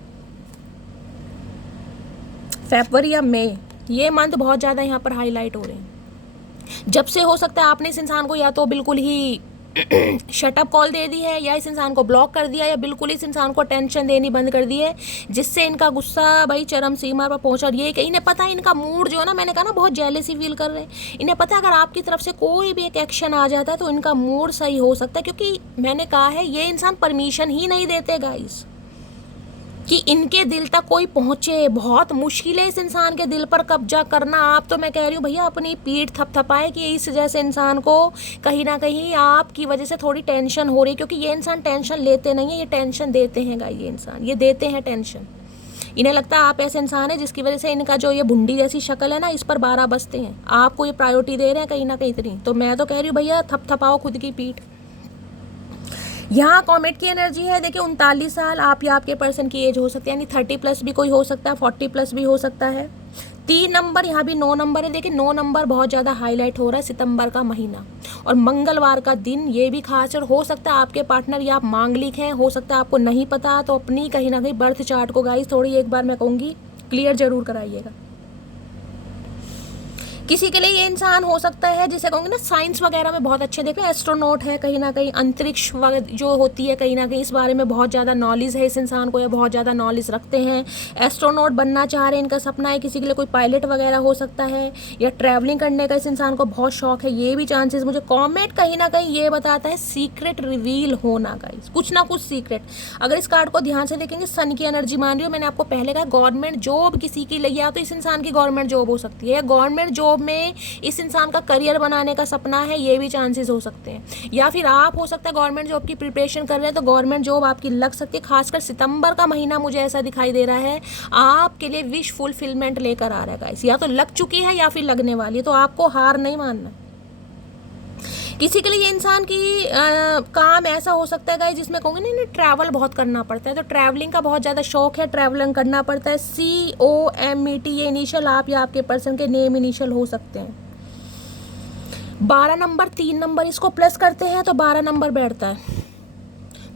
या मई। ये मंथ बहुत ज़्यादा यहाँ पर हाईलाइट हो रहे हैं। जब से हो सकता है आपने इस इंसान को या तो बिल्कुल ही शटअप कॉल दे दी है, या इस इंसान को ब्लॉक कर दिया, या बिल्कुल इस इंसान को टेंशन देनी बंद कर दी है, जिससे इनका गुस्सा भाई चरम सीमा पर पहुंचा। और ये कि इन्हें पता है इनका मूड जो है ना, मैंने कहा ना बहुत जेलसी फील कर रहे हैं। इन्हें पता है अगर आपकी तरफ से कोई भी एक एक्शन आ जाता है तो इनका मूड सही हो सकता है, क्योंकि मैंने कहा है ये इंसान परमिशन ही नहीं देते गाइस कि इनके दिल तक कोई पहुँचे। बहुत मुश्किल है इस इंसान के दिल पर कब्जा करना। आप तो मैं कह रही हूँ भैया अपनी पीठ थपथपाए कि इस जैसे इंसान को कहीं ना कहीं आपकी वजह से थोड़ी टेंशन हो रही है, क्योंकि ये इंसान टेंशन लेते नहीं है, ये टेंशन देते हैं गाइस। ये इंसान ये देते हैं टेंशन। इन्हें लगता है आप ऐसे इंसान है जिसकी वजह से इनका जो ये भुंडी जैसी शक्ल है ना, इस पर 12 बजते हैं। आपको ये प्रायोरिटी दे रहे हैं कहीं ना कहीं इतनी। तो मैं तो कह रही हूँ भैया थपथपाओ खुद की पीठ। यहाँ कॉमेट की एनर्जी है, देखिए 39 साल आप या आपके पर्सन की एज हो सकती है, यानी 30+ भी कोई हो सकता है, 40+ भी हो सकता है। 3 नंबर, यहाँ भी 9 नंबर है। देखिए 9 नंबर बहुत ज़्यादा हाईलाइट हो रहा है। सितंबर का महीना और मंगलवार का दिन, ये भी खास। और हो सकता है आपके पार्टनर या आप मांगलिक हैं, हो सकता है आपको नहीं पता, तो अपनी कहीं ना कहीं बर्थ चार्ट को गाइस थोड़ी एक बार मैं कहूँगी क्लियर जरूर कराइएगा। किसी के लिए ये इंसान हो सकता है जिसे कहूँगी ना साइंस वगैरह में बहुत अच्छे, देखें एस्ट्रोनॉट है, कहीं ना कहीं अंतरिक्ष जो होती है कहीं ना कहीं इस बारे में बहुत ज़्यादा नॉलेज है इस इंसान को, ये बहुत ज़्यादा नॉलेज रखते हैं। एस्ट्रोनॉट बनना चाह रहे हैं, इनका सपना है। किसी के लिए कोई पायलट वगैरह हो सकता है, या ट्रैवलिंग करने का इस इंसान को बहुत शौक है, ये भी चांसेस मुझे कॉमेट कहीं ना कहीं ये बताता है। सीक्रेट रिवील होना गाइस, कुछ ना कुछ सीक्रेट। अगर इस कार्ड को ध्यान से देखेंगे, सन की एनर्जी मान रही हूँ। मैंने आपको पहले कहा गवर्नमेंट जॉब किसी की लिए, या तो इस इंसान की गवर्नमेंट जॉब हो सकती है, या गवर्नमेंट जॉब जॉब में इस इंसान का करियर बनाने का सपना है, ये भी चांसेस हो सकते हैं। या फिर आप हो सकता है गवर्नमेंट जॉब की प्रिपरेशन कर रहे हैं तो गवर्नमेंट जॉब आपकी लग सकती है। खासकर सितंबर का महीना मुझे ऐसा दिखाई दे रहा है आपके लिए विश फुलफिलमेंट लेकर आ रहा है गाइस। या तो लग चुकी है या फिर लगने वाली है, तो आपको हार नहीं मानना। किसी के लिए ये इंसान की काम ऐसा हो सकता है गाइस जिसमें कहूँगी नहीं ट्रैवल बहुत करना पड़ता है, तो ट्रैवलिंग का बहुत ज़्यादा शौक है, ट्रैवलिंग करना पड़ता है। COMET ये इनिशियल आप या आपके पर्सन के नेम इनिशियल हो सकते हैं। 12 नंबर 3 नंबर इसको प्लस करते हैं तो 12 नंबर बैठता है,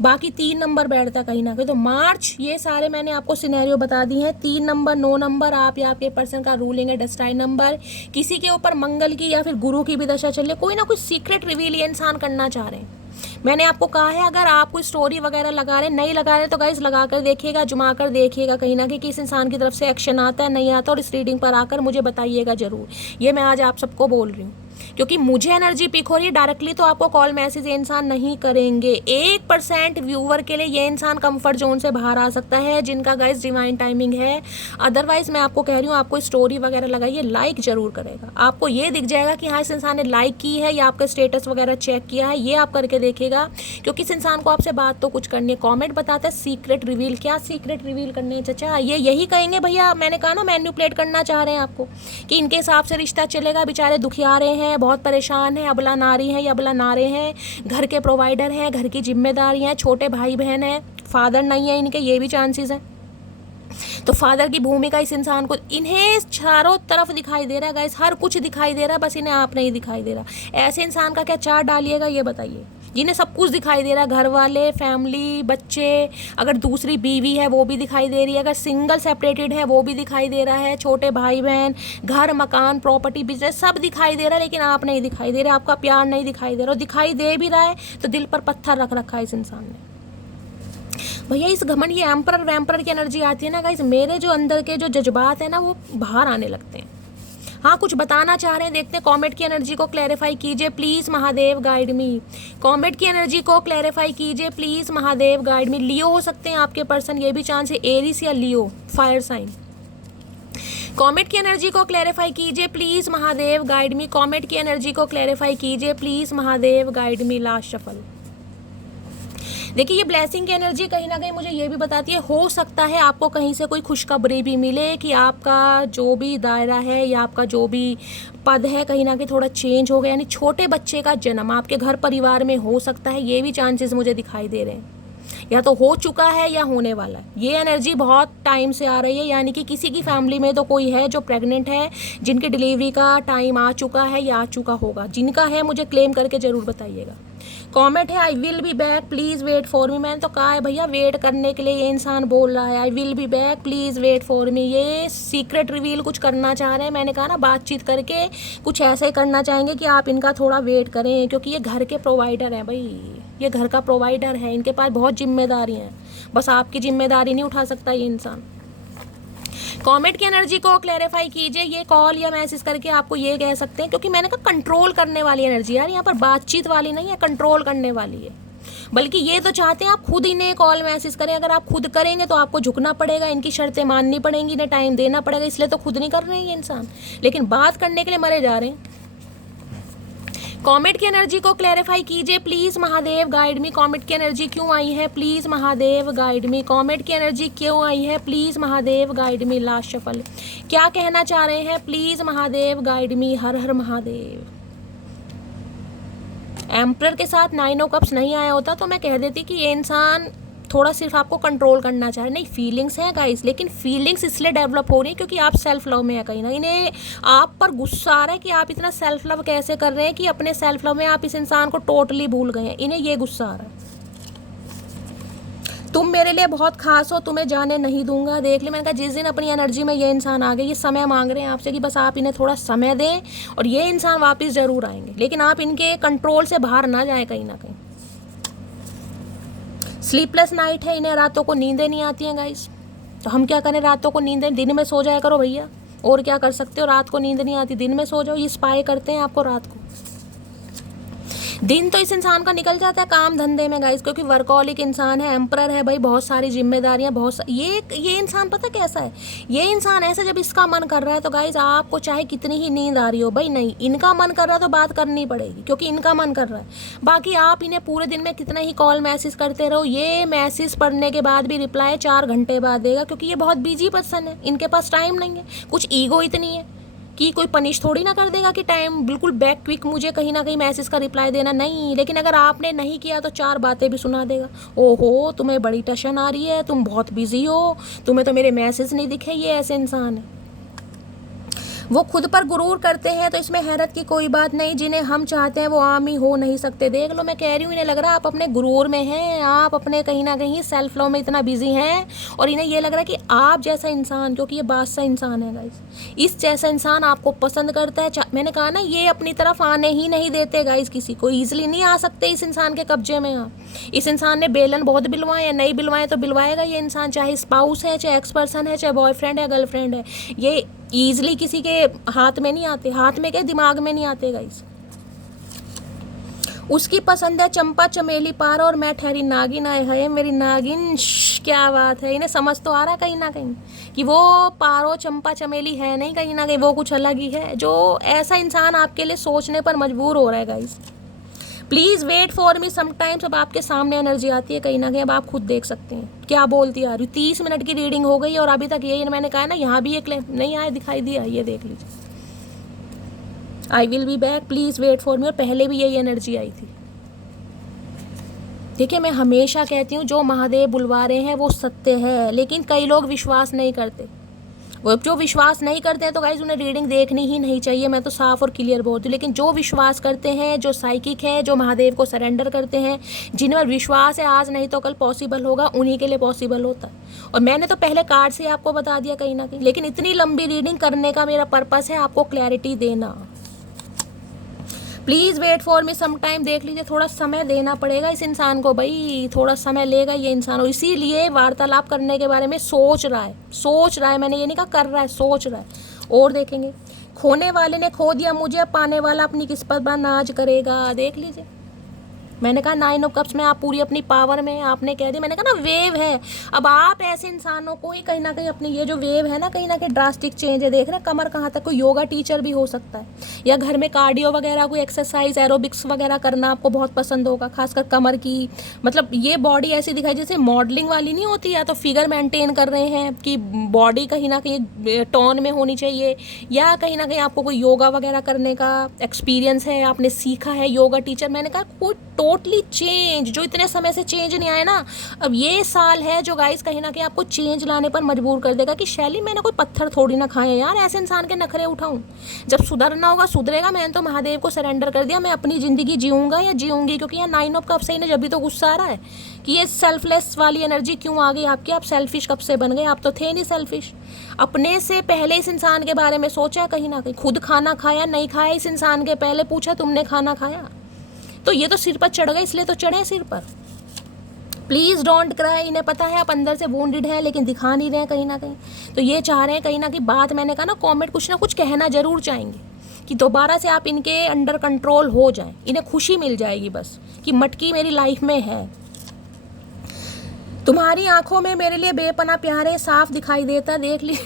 बाकी 3 नंबर बैठता है कहीं ना कहीं। तो मार्च ये सारे मैंने आपको सिनेरियो बता दी हैं। 3 नंबर 9 नंबर आप या आपके पर्सन का रूलिंग है डेस्टाइन नंबर। किसी के ऊपर मंगल की या फिर गुरु की भी दशा चल रही, कोई ना कोई सीक्रेट रिवील ये इंसान करना चाह रहे हैं। मैंने आपको कहा है अगर आप कोई स्टोरी वगैरह लगा रहे नहीं लगा रहे तो गाइस लगा कर देखिएगा, जुमा कर देखिएगा कहीं ना कहीं कि इस इंसान की तरफ से एक्शन आता है नहीं आता, और इस रीडिंग पर आकर मुझे बताइएगा ज़रूर। ये मैं आज आप सबको बोल रही हूँ क्योंकि मुझे एनर्जी पिक हो रही है। डायरेक्टली तो आपको कॉल मैसेज ये इंसान नहीं करेंगे। 1% व्यूवर के लिए ये इंसान कंफर्ट जोन से बाहर आ सकता है जिनका गाइस डिवाइन टाइमिंग है। अदरवाइज मैं आपको कह रही हूँ आपको स्टोरी वगैरह लगाइए, लाइक जरूर करेगा। आपको ये दिख जाएगा कि हाँ इस इंसान ने लाइक की है या आपका स्टेटस वगैरह चेक किया है, ये आप करके देखिएगा क्योंकि इस इंसान को आपसे बात तो कुछ करनी है। कॉमेंट बताता है सीक्रेट रिवील, क्या सीक्रेट रिवील करनी है चाचा? ये यही कहेंगे भैया, मैंने कहा ना मैन्युपुलेट करना चाह रहे हैं आपको कि इनके हिसाब से रिश्ता चलेगा। बेचारे दुखिया रहे हैं, बहुत परेशान हैं, अबला नारी हैं या अबला नारे हैं, घर के प्रोवाइडर हैं, घर की जिम्मेदारी हैं, छोटे भाई बहन हैं, फादर नहीं है इनके, ये भी चांसेस हैं। तो फादर की भूमिका इस इंसान को इन्हें चारों तरफ दिखाई दे रहा है गाइस, हर कुछ दिखाई दे रहा है, बस इन्हें आप नहीं दिखाई दे रहा। ऐसे इंसान का क्या चार्ट डालिएगा ये बताइए जिन्हें सब कुछ दिखाई दे रहा है, घर वाले, फैमिली, बच्चे, अगर दूसरी बीवी है वो भी दिखाई दे रही है, अगर सिंगल सेपरेटेड है वो भी दिखाई दे रहा है, छोटे भाई बहन, घर मकान प्रॉपर्टी बिजनेस सब दिखाई दे रहा है, लेकिन आप नहीं दिखाई दे रहे, आपका प्यार नहीं दिखाई दे रहा। दिखाई दे भी रहा है तो दिल पर पत्थर रख रखा है इस इंसान ने। भैया इस घमंड ये एम्परर वैम्परर की एनर्जी आती है ना गाइस, मेरे जो अंदर के जो जज्बात है ना वो बाहर आने लगते हैं। हाँ कुछ बताना चाह रहे हैं, देखते हैं। कॉमेट की एनर्जी को क्लैरिफाई कीजिए please, Mahadev guide me. Comet की एनर्जी को क्लैरिफाई कीजिए प्लीज़, महादेव गाइड मी। लियो हो सकते हैं आपके पर्सन, ये भी चांस है, एरिस या लियो फायर साइन। कॉमेट की एनर्जी को क्लैरिफाई कीजिए please, Mahadev guide me. Comet की एनर्जी को क्लैरिफाई कीजिए please, Mahadev guide me. Last shuffle. देखिए ये ब्लेसिंग की एनर्जी कहीं ना कहीं मुझे ये भी बताती है हो सकता है आपको कहीं से कोई खुशखबरी भी मिले कि आपका जो भी दायरा है या आपका जो भी पद है कहीं ना कहीं थोड़ा चेंज हो गया, यानी छोटे बच्चे का जन्म आपके घर परिवार में हो सकता है। ये भी चांसेस मुझे दिखाई दे रहे हैं, या तो हो चुका है या होने वाला है। ये एनर्जी बहुत टाइम से आ रही है, यानी कि किसी की फैमिली में तो कोई है जो प्रेग्नेंट है, जिनकी डिलीवरी का टाइम आ चुका है या आ चुका होगा। जिनका है मुझे क्लेम करके ज़रूर बताइएगा। कॉमेंट है I will be back please wait for me. मैंने तो कहा है भैया वेट करने के लिए ये इंसान बोल रहा है I will be back please wait for me. ये सीक्रेट रिवील कुछ करना चाह रहे हैं, मैंने कहा ना बातचीत करके कुछ ऐसा ही करना चाहेंगे कि आप इनका थोड़ा वेट करें, क्योंकि ये घर के प्रोवाइडर हैं भाई, ये घर का प्रोवाइडर है, इनके पास बहुत जिम्मेदारी हैं, बस आपकी जिम्मेदारी नहीं उठा सकता ये इंसान। कॉमेंट की एनर्जी को क्लैरिफाई कीजिए, ये कॉल या मैसेज करके आपको ये कह सकते हैं, क्योंकि मैंने कहा कंट्रोल करने वाली एनर्जी यार, यहाँ पर बातचीत वाली नहीं है, कंट्रोल करने वाली है। बल्कि ये तो चाहते हैं आप खुद इन्हें कॉल मैसेज करें। अगर आप खुद करेंगे तो आपको झुकना पड़ेगा, इनकी शर्तें माननी पड़ेंगी, इन्हें टाइम देना पड़ेगा, इसलिए तो खुद नहीं कर रहे हैं ये इंसान, लेकिन बात करने के लिए मरे जा रहे हैं। कॉमेट की एनर्जी को क्लैरिफाई कीजिए please, Mahadev guide me. Comet की एनर्जी क्यों आई है please, Mahadev guide me. Comet की एनर्जी क्यों आई है please, Mahadev guide me. Last shuffle. क्या कहना चाह रहे हैं प्लीज़, महादेव गाइड मी। हर हर महादेव। एम्परर के साथ 9 ऑफ कप्स नहीं आया होता तो मैं कह देती कि ये इंसान थोड़ा सिर्फ आपको कंट्रोल करना चाह रहे। नहीं फीलिंग्स हैं गाइस, लेकिन फीलिंग्स इसलिए डेवलप हो रही है क्योंकि आप सेल्फ लव में है कहीं ना। इन्हें आप पर गुस्सा आ रहा है कि आप इतना सेल्फ लव कैसे कर रहे हैं कि अपने सेल्फ लव में आप इस इंसान को टोटली भूल गए हैं। इन्हें ये गुस्सा आ रहा है, तुम मेरे लिए बहुत खास हो, तुम्हें जाने नहीं दूंगा। देख ले, मैंने कहा जिस दिन अपनी एनर्जी में ये इंसान आ गए, ये समय मांग रहे हैं आपसे कि बस आप इन्हें थोड़ा समय दें और ये इंसान वापस ज़रूर आएंगे, लेकिन आप इनके कंट्रोल से बाहर ना जाएं कहीं ना कहीं। स्लीपलेस नाइट है, इन्हें रातों को नींदें नहीं आती हैं गाइस, तो हम क्या करें, रातों को नींदें, दिन में सो जाया करो भैया, और क्या कर सकते हो। रात को नींद नहीं आती, दिन में सो जाओ, ये स्पाई करते हैं आपको रात को। दिन तो इस इंसान का निकल जाता है काम धंधे में गाइस, क्योंकि वर्कहोलिक इंसान है, एम्परर है भाई, बहुत सारी जिम्मेदारियां, ये इंसान पता कैसा है, ये इंसान ऐसा जब इसका मन कर रहा है तो गाइस आपको चाहे कितनी ही नींद आ रही हो भाई, नहीं, इनका मन कर रहा है तो बात करनी पड़ेगी, क्योंकि इनका मन कर रहा है। बाकी आप इन्हें पूरे दिन में कितना ही कॉल मैसेज करते रहो, ये मैसेज पढ़ने के बाद भी रिप्लाई 4 घंटे बाद देगा, क्योंकि ये बहुत बिजी पर्सन है, इनके पास टाइम नहीं है। कुछ ईगो इतनी है कि कोई पनिश थोड़ी ना कर देगा कि टाइम बिल्कुल बैक क्विक मुझे कहीं ना कहीं मैसेज का रिप्लाई देना, नहीं। लेकिन अगर आपने नहीं किया तो 4 बातें भी सुना देगा, ओहो तुम्हें बड़ी टेंशन आ रही है, तुम बहुत बिजी हो, तुम्हें तो मेरे मैसेज नहीं दिखे। ये ऐसे इंसान है। वो खुद पर गुरूर करते हैं तो इसमें हैरत की कोई बात नहीं, जिन्हें हम चाहते हैं वो आम ही हो नहीं सकते। देख लो, मैं कह रही हूँ, इन्हें लग रहा है आप अपने गुरूर में हैं, आप अपने कहीं ना कहीं सेल्फ लव में इतना बिजी हैं, और इन्हें ये लग रहा है कि आप जैसा इंसान, क्योंकि ये बादशाह इंसान है गाइस, इस जैसा इंसान आपको पसंद करता है। मैंने कहा ना, ये अपनी तरफ आने ही नहीं देते गाइस, किसी को ईजिली नहीं आ सकते इस इंसान के कब्जे में। आप इस इंसान ने बेलन बहुत बिलवाए हैं, नहीं बिलवाए तो बिलवाएगा ये इंसान, चाहे स्पाउस है, चाहे एक्स पर्सन है, चाहे बॉयफ्रेंड है, गर्लफ्रेंड है, ये ईजिली किसी के हाथ में नहीं आते, हाथ में क्या दिमाग में नहीं आते गाइस। उसकी पसंद है चंपा चमेली पारा और मैं ठहरी नागिन, आए है मेरी नागिन। क्या बात है, इन्हें समझ तो आ रहा है कहीं ना कहीं कि वो पारो चंपा चमेली है नहीं, कहीं ना कहीं वो कुछ अलग ही है, जो ऐसा इंसान आपके लिए सोचने पर मजबूर हो रहा है guys. Please wait for me sometimes. अब आपके सामने एनर्जी आती है कहीं ना कहीं, अब आप खुद देख सकते हैं क्या बोलती आ रही। 30 मिनट की रीडिंग हो गई और अभी तक यही मैंने कहा ना, यहाँ भी एक नहीं आया, दिखाई दिया, ये देख लीजिए, I will be back, please wait for me, और पहले भी यही एनर्जी आई थी। देखिए, मैं हमेशा कहती हूँ जो महादेव बुलवा रहे हैं वो सत्य है, लेकिन कई लोग विश्वास नहीं करते। वो जो विश्वास नहीं करते हैं तो गाइज उन्हें रीडिंग देखनी ही नहीं चाहिए, मैं तो साफ और क्लियर बोलती हूँ। लेकिन जो विश्वास करते हैं, जो साइकिक है, जो महादेव को सरेंडर करते हैं, जिन पर विश्वास है आज नहीं तो कल पॉसिबल होगा, उन्हीं के लिए पॉसिबल होता है। और मैंने तो पहले कार्ड से आपको बता दिया कहीं ना कहीं, लेकिन इतनी लंबी रीडिंग करने का मेरा पर्पस है आपको क्लैरिटी देना। Please wait for me some time. देख लीजिए, थोड़ा समय देना पड़ेगा इस इंसान को भाई, थोड़ा समय लेगा ये इंसान, और इसीलिए वार्तालाप करने के बारे में सोच रहा है, मैंने ये नहीं कहा कर रहा है, सोच रहा है। और देखेंगे, खोने वाले ने खो दिया मुझे, अब पाने वाला अपनी किस्मत पर नाज करेगा। देख लीजिए, मैंने कहा 9 ऑफ कप्स में आप पूरी अपनी पावर में, आपने कह दिया, मैंने कहा ना वेव है। अब आप ऐसे इंसानों को ही कहीं ना कहीं अपनी ये जो वेव है ना, कहीं ना कहीं ड्रास्टिक चेंज है, देख रहे हैं कमर कहाँ तक। कोई योगा टीचर भी हो सकता है, या घर में कार्डियो वगैरह कोई एक्सरसाइज एरोबिक्स वगैरह करना आपको बहुत पसंद होगा, खासकर कमर की। मतलब ये बॉडी ऐसी दिखाई जैसे मॉडलिंग वाली नहीं होती, या तो फिगर मेंटेन कर रहे हैं कि बॉडी कहीं ना कहीं टोन में होनी चाहिए, या कहीं ना कहीं आपको कोई योगा वगैरह करने का एक्सपीरियंस है, आपने सीखा है, योगा टीचर। मैंने कहा कोई टोटली चेंज, जो इतने समय से चेंज नहीं आया ना, अब ये साल है जो गाइस कहीं ना कहीं आपको चेंज लाने पर मजबूर कर देगा कि शैली मैंने कोई पत्थर थोड़ी ना खाए यार, ऐसे इंसान के नखरे उठाऊं। जब सुधरना होगा सुधरेगा, मैंने तो महादेव को सरेंडर कर दिया, मैं अपनी ज़िंदगी जीऊँगा या जीऊँगी। क्योंकि यहाँ 9 ऑफ कप्स से जब भी तो गुस्सा आ रहा है कि ये सेल्फलेस वाली एनर्जी क्यों आ गई आपकी, आप सेल्फिश कब से बन गए, आप तो थे नहीं सेल्फिश। अपने से पहले इस इंसान के बारे में सोचा कहीं ना कहीं, खुद खाना खाया नहीं खाया इस इंसान के पहले पूछा तुमने खाना खाया, तो ये तो सिर पर चढ़ गए, इसलिए तो चढ़े सिर पर। Please don't cry. इन्हें पता है आप अंदर से वुंडेड है, लेकिन दिखा नहीं रहे हैं कहीं ना कहीं, तो ये चाह रहे हैं कहीं ना कहीं बात, मैंने कहा ना कमेंट कुछ ना कुछ कहना जरूर चाहेंगे कि दोबारा से आप इनके अंडर कंट्रोल हो जाएं, इन्हें खुशी मिल जाएगी बस कि मटकी मेरी लाइफ में है। तुम्हारी आंखों में मेरे लिए बेपना प्यार है, साफ दिखाई देता, देख ली।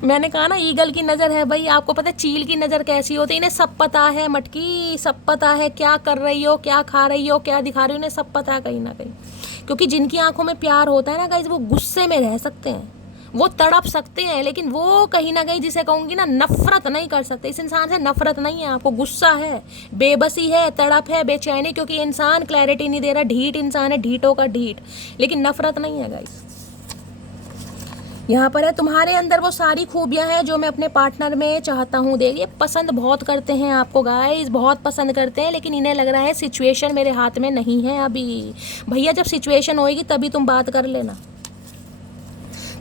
मैंने कहा ना ईगल की नज़र है भाई, आपको पता है चील की नज़र कैसी होती है, इन्हें सब पता है मटकी, सब पता है क्या कर रही हो, क्या खा रही हो, क्या दिखा रही हो, इन्हें सब पता है कहीं ना कहीं। क्योंकि जिनकी आंखों में प्यार होता है ना गाइस, वो गुस्से में रह सकते हैं, वो तड़प सकते हैं, लेकिन वो कहीं ना कहीं जिसे कहूँगी ना नफरत नहीं कर सकते। इस इंसान से नफरत नहीं है आपको, गुस्सा है, बेबसी है, तड़प है, बेचैनी, क्योंकि इंसान क्लैरिटी नहीं दे रहा, ढीठ इंसान है, ढीठों का ढीठ, लेकिन नफरत नहीं है गाइस। यहाँ पर है तुम्हारे अंदर वो सारी खूबियाँ हैं जो मैं अपने पार्टनर में चाहता हूँ। देखिए, पसंद बहुत करते हैं आपको गाइस, बहुत पसंद करते हैं, लेकिन इन्हें लग रहा है सिचुएशन मेरे हाथ में नहीं है अभी। भैया जब सिचुएशन होएगी तभी तुम बात कर लेना।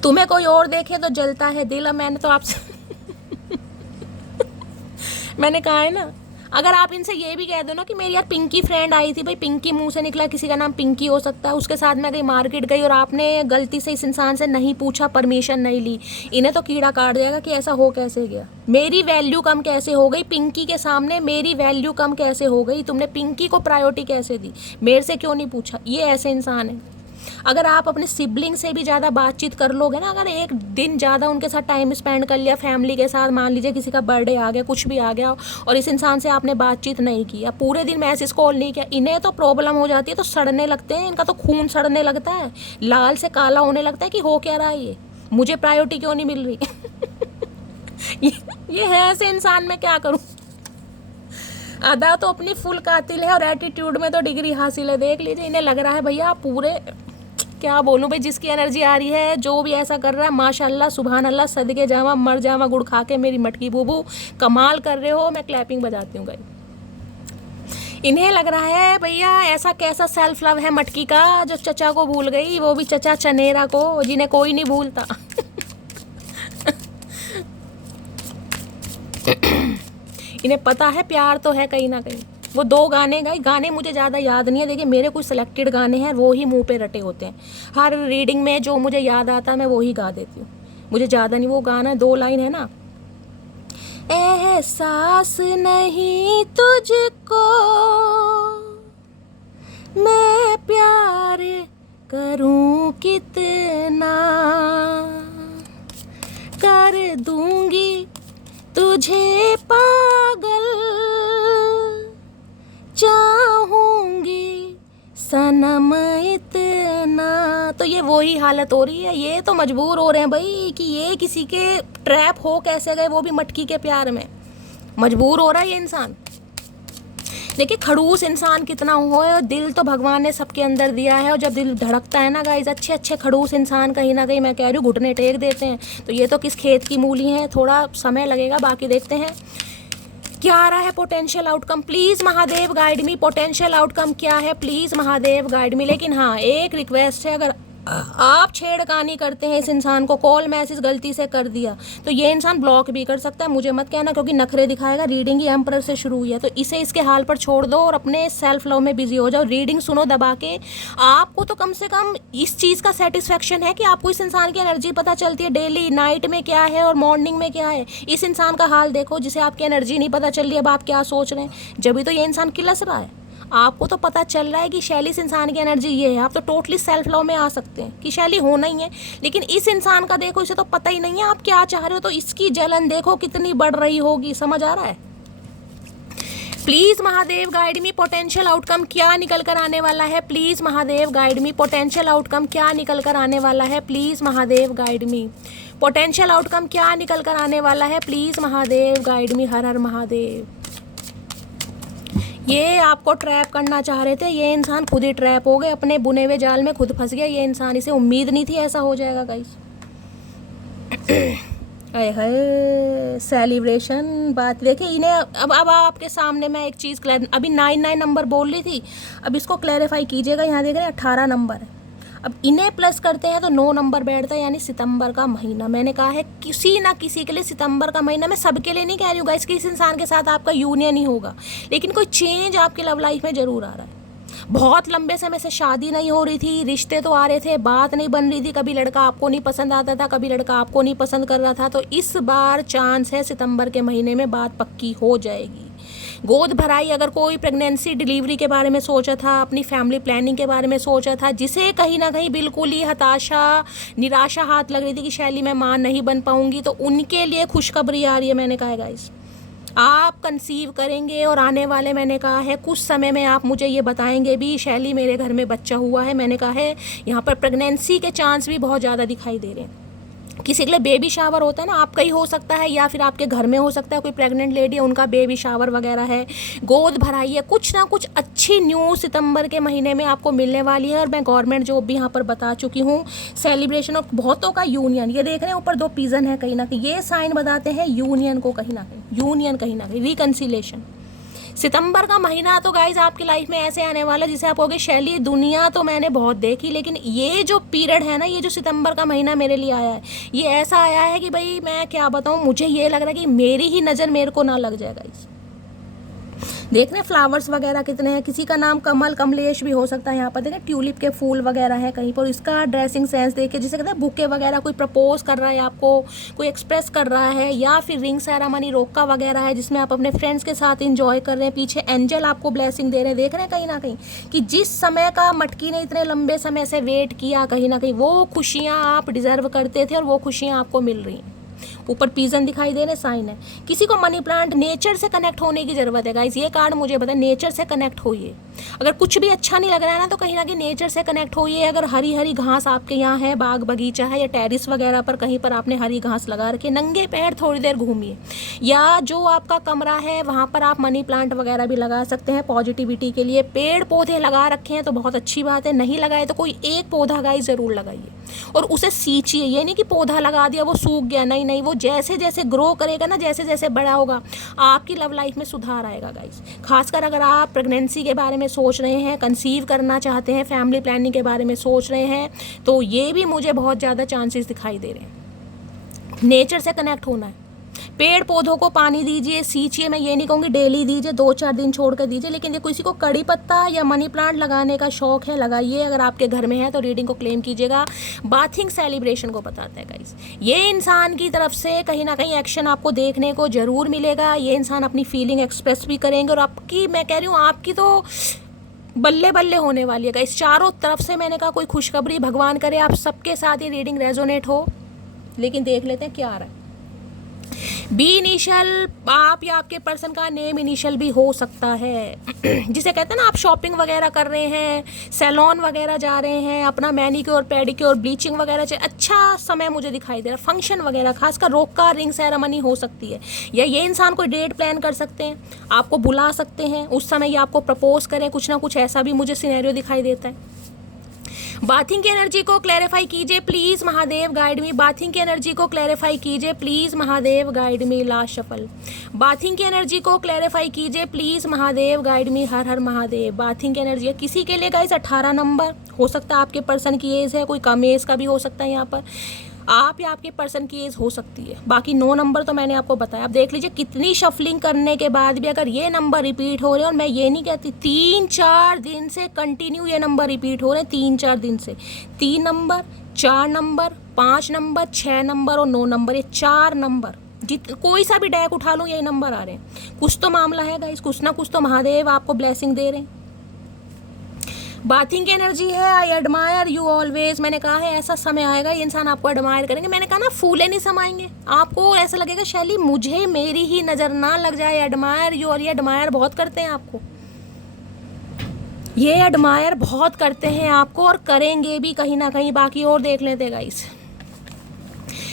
तुम्हें कोई और देखे तो जलता है दिल। अब मैंने तो आपसे मैंने कहा है ना, अगर आप इनसे ये भी कह दो ना कि मेरी यार पिंकी फ्रेंड आई थी, भाई पिंकी मुंह से निकला, किसी का नाम पिंकी हो सकता है, उसके साथ मैं कहीं मार्केट गई और आपने गलती से इस इंसान से नहीं पूछा, परमिशन नहीं ली, इन्हें तो कीड़ा काट देगा कि ऐसा हो कैसे गया, मेरी वैल्यू कम कैसे हो गई, पिंकी के सामने मेरी वैल्यू कम कैसे हो गई, तुमने पिंकी को प्रायोरिटी कैसे दी, मेरे से क्यों नहीं पूछा। ये ऐसे इंसान है। अगर आप अपने सिबलिंग से भी ज़्यादा बातचीत कर लोगे ना, अगर एक दिन ज़्यादा उनके साथ टाइम स्पेंड कर लिया फैमिली के साथ, मान लीजिए किसी का बर्थडे आ गया, कुछ भी आ गया, और इस इंसान से आपने बातचीत नहीं की या पूरे दिन मैसेज कॉल नहीं किया, इन्हें तो प्रॉब्लम हो जाती है, तो सड़ने लगते हैं, इनका तो खून सड़ने लगता है, लाल से काला होने लगता है कि हो क्या रहा है ये, मुझे प्रायोरिटी क्यों नहीं मिल रही। ये है ऐसे इंसान, मैं क्या करूँ। अदा तो अपनी फुल कातिल है और एटीट्यूड में तो डिग्री हासिल है, देख लीजिए। इन्हें लग रहा है भैया पूरे, क्या बोलूं भाई, जिसकी एनर्जी आ रही है, जो भी ऐसा कर रहा है, माशाल्लाह सुभान अल्लाह, सदके जावा, मर जावा गुड़ खा के, मेरी मटकी बूबू कमाल कर रहे हो, मैं क्लैपिंग बजाती हूँ गाइस। इन्हें लग रहा है भैया ऐसा कैसा सेल्फ लव है मटकी का, जो चचा को भूल गई, वो भी चचा चनेरा को, जिन्हें कोई नहीं भूलता। इन्हें पता है प्यार तो है कहीं ना कहीं। वो 2 गाने गाए, गाने मुझे ज़्यादा याद नहीं है, देखिए मेरे कुछ सिलेक्टेड गाने हैं, वो ही मुंह पे रटे होते हैं, हर रीडिंग में जो मुझे याद आता है मैं वो ही गा देती हूँ, मुझे ज़्यादा नहीं। वो गाना 2 लाइन है ना, एहसास नहीं तुझको मैं प्यार करूँ कितना, कर दूंगी तुझे पागल, चाहूंगी सनम इतना। तो ये वही हालत हो रही है, ये तो मजबूर हो रहे हैं भाई कि ये किसी के ट्रैप हो कैसे गए, वो भी मटकी के प्यार में, मजबूर हो रहा है ये इंसान। देखिए खड़ूस इंसान कितना हो है, और दिल तो भगवान ने सबके अंदर दिया है, और जब दिल धड़कता है ना गाइस, अच्छे अच्छे खड़ूस इंसान कहीं ना कहीं, मैं कह रही हूँ, घुटने टेक देते हैं। तो ये तो किस खेत की मूली है, थोड़ा समय लगेगा, बाकी देखते हैं क्या आ रहा है potential outcome. Please Mahadev guide me, potential outcome क्या है, प्लीज़ महादेव गाइड मी। लेकिन हाँ एक रिक्वेस्ट है, अगर आप छेड़खानी करते हैं इस इंसान को, कॉल मैसेज गलती से कर दिया, तो ये इंसान ब्लॉक भी कर सकता है, मुझे मत कहना, क्योंकि नखरे दिखाएगा। रीडिंग ही एम्परर से शुरू हुई है, तो इसे इसके हाल पर छोड़ दो और अपने सेल्फ लव में बिजी हो जाओ। रीडिंग सुनो दबा के, आपको तो कम से कम इस चीज़ का सेटिस्फेक्शन है कि आपको इस इंसान की एनर्जी पता चलती है, डेली नाइट में क्या है और मॉर्निंग में क्या है। इस इंसान का हाल देखो जिसे आपकी एनर्जी नहीं पता चल रही, अब आप क्या सोच रहे हैं, जब भी तो ये इंसान किलस रहा है। आपको तो पता चल रहा है कि शैली इस इंसान की एनर्जी ये है, आप तो टोटली सेल्फ लव में आ सकते हैं कि शैली होना ही है। लेकिन इस इंसान का देखो, इसे तो पता ही नहीं है आप क्या चाह रहे हो, तो इसकी जलन देखो कितनी बढ़ रही होगी, समझ आ रहा है। Please Mahadev guide me, potential outcome क्या निकल कर आने वाला है, please Mahadev guide me, potential outcome क्या निकल कर आने वाला है, please Mahadev guide me, potential outcome क्या निकल कर आने वाला है, प्लीज़ महादेव गाइड मी। हर हर महादेव। ये आपको ट्रैप करना चाह रहे थे, ये इंसान खुद ही ट्रैप हो गए, अपने बुने हुए जाल में खुद फंस गया ये इंसान, इसे उम्मीद नहीं थी ऐसा हो जाएगा गाइस। अरे है सेलिब्रेशन बात देखिए इन्हें। अब आपके सामने मैं एक चीज़ अभी 99 नंबर बोल रही थी, अब इसको क्लैरिफाई कीजिएगा। यहाँ देख रहे हैं 18 नंबर है, अब इन्हें प्लस करते हैं तो 9 नंबर बैठता है, यानी सितंबर का महीना। मैंने कहा है किसी ना किसी के लिए सितंबर का महीना, मैं सबके लिए नहीं कह रही हूँ गाइस कि इस इंसान के साथ आपका यूनियन ही होगा, लेकिन कोई चेंज आपकी लव लाइफ में ज़रूर आ रहा है। बहुत लंबे समय से शादी नहीं हो रही थी, रिश्ते तो आ रहे थे, बात नहीं बन रही थी, कभी लड़का आपको नहीं पसंद आता था, कभी लड़का आपको नहीं पसंद कर रहा था, तो इस बार चांस है सितंबर के महीने में बात पक्की हो जाएगी। गोद भराई, अगर कोई प्रेगनेंसी डिलीवरी के बारे में सोचा था, अपनी फैमिली प्लानिंग के बारे में सोचा था, जिसे कहीं ना कहीं बिल्कुल ही हताशा निराशा हाथ लग रही थी कि शैली मैं माँ नहीं बन पाऊंगी, तो उनके लिए खुशखबरी आ रही है। मैंने कहा है गाइस आप कंसीव करेंगे और आने वाले, मैंने कहा है कुछ समय में आप मुझे ये बताएंगे भी शैली मेरे घर में बच्चा हुआ है। मैंने कहा है यहाँ पर प्रेगनेंसी के चांस भी बहुत ज़्यादा दिखाई दे रहे हैं। किसी के लिए बेबी शावर होता है ना, आपका ही हो सकता है या फिर आपके घर में हो सकता है, कोई प्रेग्नेंट लेडी है उनका बेबी शावर वगैरह है, गोद भराई है, कुछ ना कुछ अच्छी न्यूज़ सितंबर के महीने में आपको मिलने वाली है। और मैं गवर्नमेंट जॉब भी यहाँ पर बता चुकी हूँ, सेलिब्रेशन और बहुतों का यूनियन। ये देख रहे हैं ऊपर 2 पिजन है, कहीं ना कहीं ये साइन बताते हैं यूनियन को, कहीं ना कहीं रिकन्सिलेशन। सितंबर का महीना तो गाइज आपकी लाइफ में ऐसे आने वाला जिसे आप कहोगे शैली दुनिया तो मैंने बहुत देखी, लेकिन ये जो पीरियड है ना, ये जो सितंबर का महीना मेरे लिए आया है, ये ऐसा आया है कि भाई मैं क्या बताऊँ, मुझे ये लग रहा है कि मेरी ही नज़र मेरे को ना लग जाए गाइज। देख रहे हैं फ्लावर्स वगैरह कितने हैं, किसी का नाम कमल कमलेश भी हो सकता है। यहाँ पर देखें ट्यूलिप के फूल वगैरह है कहीं पर। इसका ड्रेसिंग सेंस देखिए, जिसे कहते हैं बुके वगैरह, कोई प्रपोज कर रहा है आपको, कोई एक्सप्रेस कर रहा है, या फिर रिंग सेरेमनी रोका वगैरह है जिसमें आप अपने फ्रेंड्स के साथ इंजॉय कर रहे हैं। पीछे एंजल आपको ब्लेसिंग दे रहे हैं। देख रहे हैं कहीं ना कहीं कि जिस समय का मटकी ने इतने लंबे समय से वेट किया, कहीं ना कहीं वो खुशियाँ आप डिजर्व करते थे और वो खुशियाँ आपको मिल रही हैं। ऊपर पीजन दिखाई दे रहे, साइन है। किसी को मनी प्लांट, नेचर से कनेक्ट होने की जरूरत है गाइस। ये कार्ड मुझे पता है, नेचर से कनेक्ट होइए। अगर कुछ भी अच्छा नहीं लग रहा है ना, तो कहीं ना कहीं नेचर से कनेक्ट होइए। अगर हरी हरी घास आपके यहाँ है, बाग बगीचा है या टेरिस वगैरह पर कहीं पर आपने हरी घास लगा रखी, नंगे पैर थोड़ी देर घूमिए। या जो आपका कमरा है वहाँ पर आप मनी प्लांट वगैरह भी लगा सकते हैं पॉजिटिविटी के लिए। पेड़ पौधे लगा रखे हैं तो बहुत अच्छी बात है, नहीं लगाए तो कोई एक पौधा गाइस ज़रूर लगाइए और उसे सींचिए। ये नहीं कि पौधा लगा दिया वो सूख गया, नहीं नहीं, वो जैसे जैसे ग्रो करेगा ना, जैसे जैसे बड़ा होगा, आपकी लव लाइफ में सुधार आएगा गाइस। खासकर अगर आप प्रेगनेंसी के बारे में सोच रहे हैं, कंसीव करना चाहते हैं, फैमिली प्लानिंग के बारे में सोच रहे हैं, तो ये भी मुझे बहुत ज़्यादा चांसेस दिखाई दे रहे हैं। नेचर से कनेक्ट होना है। पेड़ पौधों को पानी दीजिए, सींचिए। मैं ये नहीं कहूँगी डेली दीजिए, 2-4 दिन छोड़ कर दीजिए, लेकिन देखो किसी को कड़ी पत्ता या मनी प्लांट लगाने का शौक है, लगाइए। अगर आपके घर में है तो रीडिंग को क्लेम कीजिएगा। बाथिंग सेलिब्रेशन को बताता है गाइस। ये इंसान की तरफ से कहीं ना कहीं एक्शन आपको देखने को जरूर मिलेगा। ये इंसान अपनी फीलिंग एक्सप्रेस भी करेंगे और आपकी, मैं कह रही हूँ, आपकी तो बल्ले बल्ले होने वाली है गाइस। चारों तरफ से मैंने कहा कोई खुशखबरी, भगवान करे आप सबके साथ ये रीडिंग रेजोनेट हो। लेकिन देख लेते हैं क्या आ रहा है। बी इनिशियल, आप या आपके पर्सन का नेम इनिशियल भी हो सकता है। जिसे कहते हैं ना, आप शॉपिंग वगैरह कर रहे हैं, सैलून वगैरह जा रहे हैं, अपना मैनिक्योर पेडिक्योर ब्लीचिंग वगैरह, अच्छा समय मुझे दिखाई दे रहा है। फंक्शन वगैरह, खासकर रोका रिंग सेरेमनी हो सकती है। या ये इंसान कोई डेट प्लान कर सकते हैं, आपको बुला सकते हैं, उस समय ये आपको प्रपोज करें, कुछ ना कुछ ऐसा भी मुझे सिनेरियो दिखाई देता है। बाथिंग की एनर्जी को क्लैरिफाई कीजिए please Mahadev, guide me. Bathing की एनर्जी को क्लैरिफाई कीजिए please Mahadev, guide me. Last shuffle. Bathing की एनर्जी को क्लैरिफाई कीजिए प्लीज महादेव, गाइड मी। हर हर महादेव। बाथिंग की एनर्जी किसी के लिए गाइस 18 नंबर हो सकता है, आपके पर्सन की एज है, कोई कम एज का भी हो सकता है। यहाँ पर आप या आपके पर्सन की एज हो सकती है। बाकी 9 नंबर तो मैंने आपको बताया। आप देख लीजिए कितनी शफलिंग करने के बाद भी अगर ये नंबर रिपीट हो रहे हैं, और मैं ये नहीं कहती 3-4 दिन से कंटिन्यू ये नंबर रिपीट हो रहे हैं, 3-4 दिन से 3 नंबर, 4 नंबर, 5 नंबर, 6 नंबर और 9 नंबर, ये 4 नंबर कोई सा भी डेक उठा लो यही नंबर आ रहे हैं। कुछ तो मामला है गाइस, कुछ ना कुछ तो महादेव आपको ब्लेसिंग दे रहे हैं। बाथिंग की एनर्जी है, आई एडमायर यू ऑलवेज। मैंने कहा है ऐसा समय आएगा ये इंसान आपको एडमायर करेंगे। मैंने कहा ना, फूले नहीं समाएंगे आपको, ऐसा लगेगा शैली मुझे मेरी ही नज़र ना लग जाए। एडमायर यू, और ये एडमायर बहुत करते हैं आपको, ये एडमायर बहुत करते हैं आपको और करेंगे भी कहीं ना कहीं। बाकी और देख लेते हैं गाइस।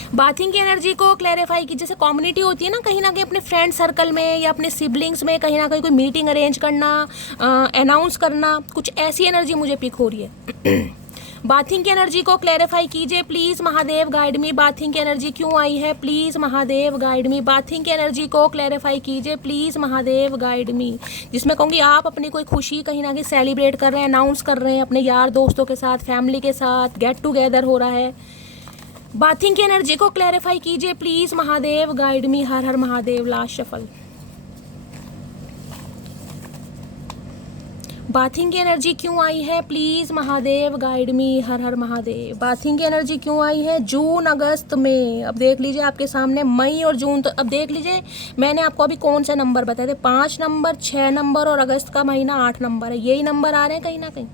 बाथिंग की एनर्जी को क्लैरिफाई की, जैसे कम्युनिटी होती है ना, कहीं ना कहीं अपने फ्रेंड सर्कल में या अपने सिबलिंग्स में कहीं ना कहीं कोई मीटिंग अरेंज करना, अनाउंस करना, कुछ ऐसी एनर्जी मुझे पिक हो रही है। बाथिंग की एनर्जी को क्लैरिफाई कीजिए please Mahadev, guide me. Bathing की एनर्जी क्यों आई है please Mahadev, guide me. Bathing की एनर्जी को क्लैरिफाई कीजिए प्लीज महादेव, गाइड मी। जिसमें कहूँगी आप अपनी कोई खुशी कहीं ना कहीं सेलिब्रेट कर रहे हैं, अनाउंस कर रहे हैं अपने यार दोस्तों के साथ, फैमिली के साथ, गेट टुगेदर हो रहा है। बाथिंग की एनर्जी को क्लैरिफाई कीजिए प्लीज महादेव, गाइड मी। हर हर महादेव। Last shuffle. बाथिंग की एनर्जी क्यों आई है प्लीज महादेव, गाइड मी। हर हर महादेव। बाथिंग की एनर्जी क्यों आई है जून अगस्त में। अब देख लीजिए आपके सामने मई और जून, तो अब देख लीजिए मैंने आपको अभी कौन से नंबर बताए थे, 5 नंबर, 6 नंबर और अगस्त का महीना 8 नंबर है। यही नंबर आ रहे हैं कहीं ना कहीं।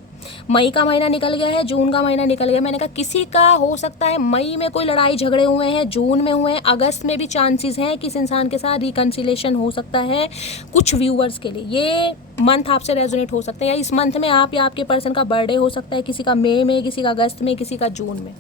मई का महीना निकल गया है, जून का महीना निकल गया। मैंने कहा किसी का हो सकता है मई में कोई लड़ाई झगड़े हुए हैं, जून में हुए हैं, अगस्त में भी चांसेस हैं कि इस इंसान के साथ रिकन्सिलेशन हो सकता है। कुछ व्यूअर्स के लिए ये मंथ आपसे रेजोनेट हो सकते हैं, या इस मंथ में आप या आपके पर्सन का बर्थडे हो सकता है, किसी का मई में, किसी का अगस्त में, किसी का जून में।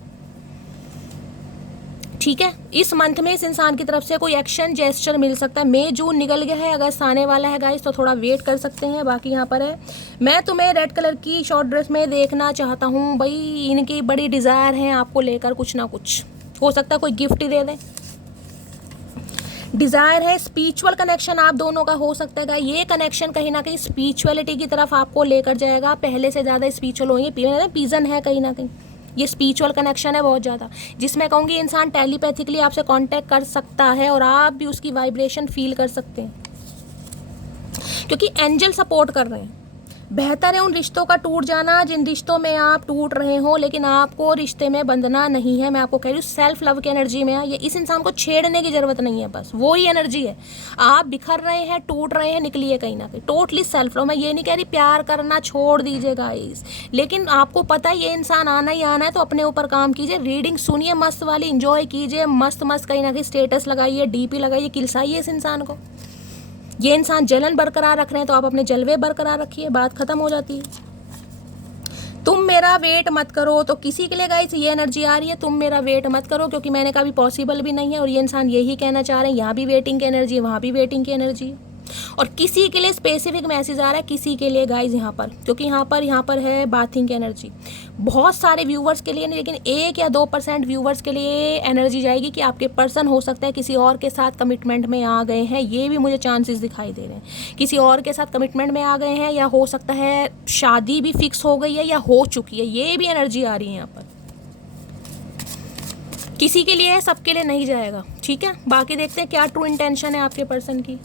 ठीक है, इस मंथ में इस इंसान की तरफ से कोई एक्शन जेस्चर मिल सकता है। मई जून निकल गया है, अगस्त आने वाला है गाइस, तो थोड़ा वेट कर सकते हैं। बाकी यहाँ पर है, मैं तुम्हें रेड कलर की शॉर्ट ड्रेस में देखना चाहता हूँ। भाई इनकी बड़ी डिज़ायर है आपको लेकर, कुछ ना कुछ हो सकता है, कोई गिफ्ट दे दें, डिज़ायर है। स्पिरिचुअल कनेक्शन आप दोनों का हो सकता है। ये कनेक्शन कहीं ना कहीं स्पिरिचुअलिटी की तरफ आपको लेकर जाएगा, पहले से ज़्यादा स्पिरिचुअल होंगे। पीजन है कहीं ना कहीं, ये स्पिरिचुअल कनेक्शन है बहुत ज़्यादा, जिसमें कहूँगी इंसान टेलीपैथिकली आपसे कांटेक्ट कर सकता है और आप भी उसकी वाइब्रेशन फील कर सकते हैं। क्योंकि एंजल सपोर्ट कर रहे हैं। बेहतर है उन रिश्तों का टूट जाना जिन रिश्तों में आप टूट रहे हो, लेकिन आपको रिश्ते में बंधना नहीं है। मैं आपको कह रही हूँ सेल्फ लव की एनर्जी में ये इस इंसान को छेड़ने की ज़रूरत नहीं है, बस वो ही एनर्जी है। आप बिखर रहे हैं, टूट रहे हैं, निकलिए कहीं ना कहीं। Totally self love. मैं ये नहीं कह रही प्यार करना छोड़ दीजिए गाइस, लेकिन आपको पता है ये इंसान आना ही आना है, तो अपने ऊपर काम कीजिए। रीडिंग सुनिए मस्त वाली, इंजॉय कीजिए, मस्त मस्त कहीं ना कहीं स्टेटस लगाइए, डीपी लगाइए, किलसाइए इस इंसान को। ये इंसान जलन बरकरार रख रहे हैं तो आप अपने जलवे बरकरार रखिए, बात खत्म हो जाती है। तुम मेरा वेट मत करो, तो किसी के लिए गाइस ये एनर्जी आ रही है, तुम मेरा वेट मत करो, क्योंकि मैंने कहा भी पॉसिबल भी नहीं है। और ये इंसान यही कहना चाह रहे हैं, यहाँ भी वेटिंग की एनर्जी है, वहाँ भी वेटिंग की एनर्जी है। और किसी के लिए स्पेसिफिक मैसेज आ रहा है, किसी के लिए गाइज यहाँ पर, क्योंकि यहाँ पर है बाथिंग की एनर्जी। बहुत सारे व्यूवर्स के लिए नहीं, लेकिन 1 या 2% व्यूवर्स के लिए एनर्जी जाएगी कि आपके पर्सन हो सकता है किसी और के साथ कमिटमेंट में आ गए हैं। ये भी मुझे चांसेस दिखाई दे रहे हैं, किसी और के साथ कमिटमेंट में आ गए हैं, या हो सकता है शादी भी फिक्स हो गई है या हो चुकी है। ये भी एनर्जी आ रही है यहाँ पर। किसी के लिए है, सबके लिए नहीं जाएगा, ठीक है। बाकी देखते हैं क्या ट्रू इंटेंशन है आपके पर्सन की।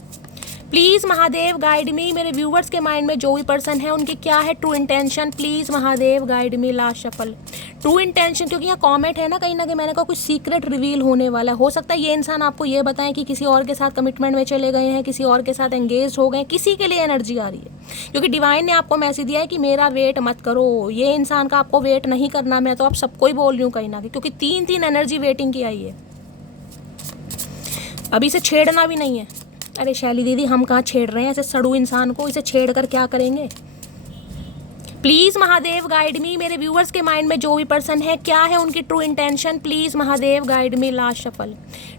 प्लीज़ महादेव गाइड मी, मेरे व्यूवर्स के माइंड में जो भी पर्सन है उनकी क्या है true intention. Please Mahadev guide me. Last shuffle true intention, क्योंकि यहाँ कमेंट है ना कहीं मैंने कहा कुछ सीक्रेट रिवील होने वाला है। हो सकता है ये इंसान आपको ये बताएं कि किसी और के साथ कमिटमेंट में चले गए हैं, किसी और के साथ एंगेज हो गए, किसी के लिए एनर्जी आ रही है। क्योंकि डिवाइन ने आपको मैसेज दिया है कि मेरा वेट मत करो, ये इंसान का आपको वेट नहीं करना। मैं तो आप सबको ही बोल रही हूँ कहीं ना कहीं, क्योंकि 3 एनर्जी वेटिंग की आई है। अभी इसे छेड़ना भी नहीं है। अरे शैली दीदी हम कहाँ छेड़ रहे हैं ऐसे सड़ू इंसान को, इसे छेड़ कर क्या करेंगे। प्लीज़ महादेव गाइड मी, मेरे व्यूअर्स के माइंड में जो भी पर्सन है क्या है उनकी true intention. Please Mahadev guide me. Last shuffle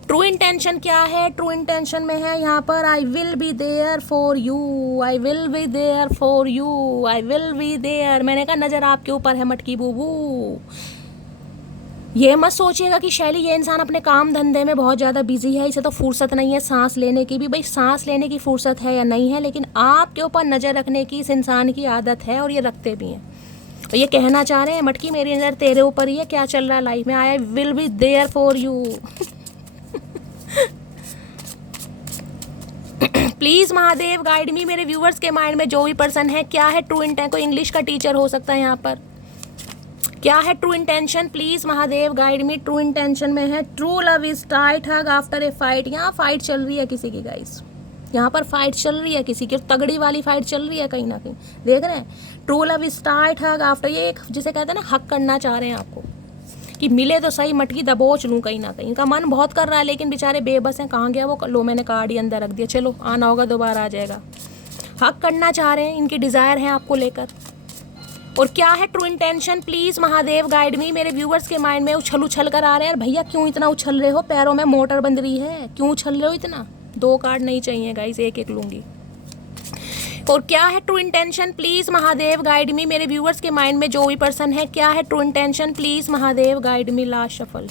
true intention क्या है। ट्रू इंटेंशन में है यहाँ पर I will be there for you, I will be there for you, I will be there. मैंने कहा नज़र आपके ऊपर है मटकी बूबू। ये मत सोचिएगा कि शैली ये इंसान अपने काम धंधे में बहुत ज़्यादा बिजी है, इसे तो फुर्सत नहीं है सांस लेने की भी। भाई सांस लेने की फुर्सत है या नहीं है, लेकिन आपके ऊपर नज़र रखने की इस इंसान की आदत है और ये रखते भी हैं। और ये कहना चाह रहे हैं मटकी मेरी नज़र तेरे ऊपर ही है, क्या चल रहा है लाइफ में। I will be there for you. Please Mahadev guide me, मेरे व्यूवर्स के माइंड में जो भी पर्सन है क्या है ट्रू इंटेंशन। कोई इंग्लिश का टीचर हो सकता है यहाँ पर। क्या है true intention. Please Mahadev guide me. True intention में है true love is tight hug after a fight. यहाँ फाइट चल रही है किसी की गाइस, यहाँ पर फाइट चल रही है किसी की, तगड़ी वाली फाइट चल रही है कहीं ना कहीं, देख रहे हैं। True love is tight hug after, ये एक जिसे कहते हैं ना हक करना चाह रहे हैं आपको कि मिले तो सही, मटकी दबोच लूँ कहीं ना कहीं। इनका मन बहुत कर रहा है लेकिन बेचारे बेबस हैं, कहाँ गया वो। लो मैंने कार्ड ही अंदर रख दिया, चलो आना होगा दोबारा आ जाएगा। हक करना चाह रहे हैं, इनकी डिज़ायर है आपको लेकर। और क्या है true intention. Please Mahadev guide me, मेरे व्यूवर्स के माइंड में उछल कर आ रहे हैं। भैया क्यों इतना उछल रहे हो, पैरों में मोटर बंद रही है, क्यों उछल रहे हो इतना। 2 कार्ड नहीं चाहिए गाइस, एक लूँगी। और क्या है true intention. Please Mahadev guide me, मेरे व्यूवर्स के माइंड में जो भी पर्सन है क्या है true intention. Please Mahadev guide me. Last shuffle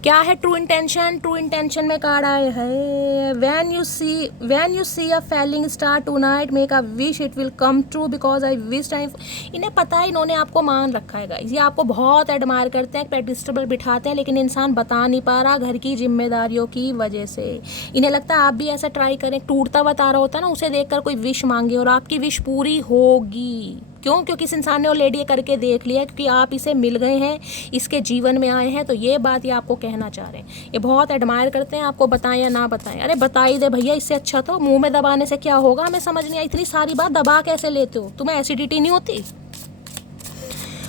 क्या है ट्रू इंटेंशन। ट्रू इंटेंशन में कार्ड आए है when you see a falling star tonight make a wish it will come true because I wish time. इन्हें पता है, इन्होंने आपको मान रखा है गाइस, ये आपको बहुत एडमायर करते हैं, पेडिस्टल बिठाते हैं, लेकिन इंसान बता नहीं पा रहा घर की जिम्मेदारियों की वजह से। इन्हें लगता है आप भी ऐसा ट्राई करें, टूटता बता रहा होता है ना, उसे देखकर कोई विश मांगे और आपकी विश पूरी होगी। क्यों, क्योंकि इस इंसान ने ऑलरेडी करके देख लिया है, क्योंकि आप इसे मिल गए हैं, इसके जीवन में आए हैं, तो ये बात ये आपको कहना चाह रहे हैं। ये बहुत एडमायर करते हैं, आपको बताएं या ना बताएं। अरे बता ही दे भैया, इससे अच्छा तो मुंह में दबाने से क्या होगा। हमें समझ नहीं आई इतनी सारी बात दबा कैसे लेते हो, तुम्हें एसिडिटी नहीं होती।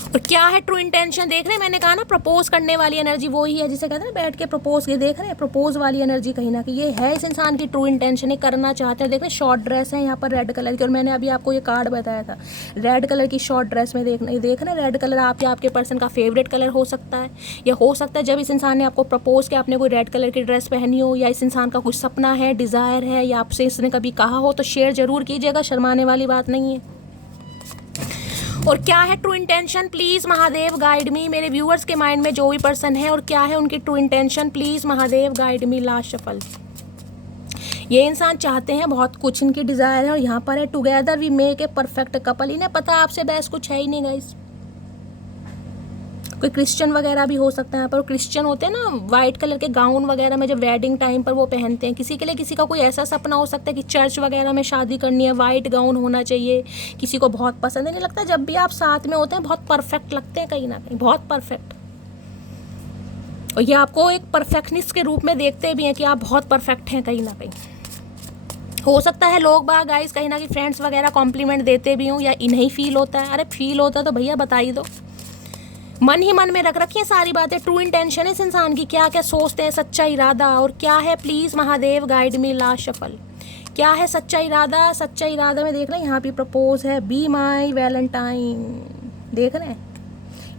और क्या है ट्रू इंटेंशन। देख रहे हैं मैंने कहा ना प्रपोज करने वाली एनर्जी वो ही है जिसे कहते हैं ना बैठ के प्रपोज, ये देख रहे हैं प्रपोज वाली एनर्जी कहीं ना कहीं ये है इस इंसान की ट्रू इंटेंशन। ये करना चाहते हैं। देख रहे हैं शॉर्ट ड्रेस है यहाँ पर रेड कलर की, और मैंने अभी आपको ये कार्ड बताया था रेड कलर की शॉर्ट ड्रेस में। देख रहे हैं रेड कलर आप या आपके पर्सन का फेवरेट कलर हो सकता है, या हो सकता है जब इस इंसान ने आपको प्रपोज किया आपने कोई रेड कलर की ड्रेस पहनी हो, या इस इंसान का कुछ सपना है, डिज़ायर है, या आपसे इसने कभी कहा हो, तो शेयर जरूर कीजिएगा, शर्माने वाली बात नहीं है। और क्या है true intention. Please Mahadev guide me, मेरे व्यूअर्स के माइंड में जो भी पर्सन है और क्या है उनकी true intention. Please Mahadev guide me. Last shuffle ये इंसान चाहते हैं बहुत कुछ, इनकी डिज़ायर है, और यहाँ पर है together we make a perfect couple. इन्हें पता आपसे बेस्ट कुछ है ही नहीं गाइस, कोई क्रिश्चियन वगैरह भी हो सकता है, पर क्रिश्चियन होते हैं ना वाइट कलर के गाउन वगैरह में जब वेडिंग टाइम पर वो पहनते हैं। किसी के लिए किसी का कोई ऐसा सपना हो सकता है कि चर्च वगैरह में शादी करनी है, वाइट गाउन होना चाहिए, किसी को बहुत पसंद है। नहीं लगता जब भी आप साथ में होते हैं बहुत परफेक्ट लगते हैं कहीं ना कहीं, बहुत परफेक्ट। और ये आपको एक परफेक्शनिस्ट के रूप में देखते भी हैं कि आप बहुत परफेक्ट हैं कहीं ना कहीं। हो सकता है लोग बाग गाइस कहीं ना कहीं फ्रेंड्स वगैरह कॉम्प्लीमेंट देते भी हों, या इन्हें फील होता है। अरे फील होता है तो भैया बता ही दो, मन ही मन में रख रखी है सारी बातें। ट्रू इंटेंशन इस इंसान की, क्या क्या सोचते हैं, सच्चा इरादा और क्या है। Please Mahadev guide me last shuffle, क्या है सच्चा इरादा। सच्चा इरादा में देख रहे हैं यहाँ पे प्रपोज है, बी माई वैलेंटाइन। देख रहे हैं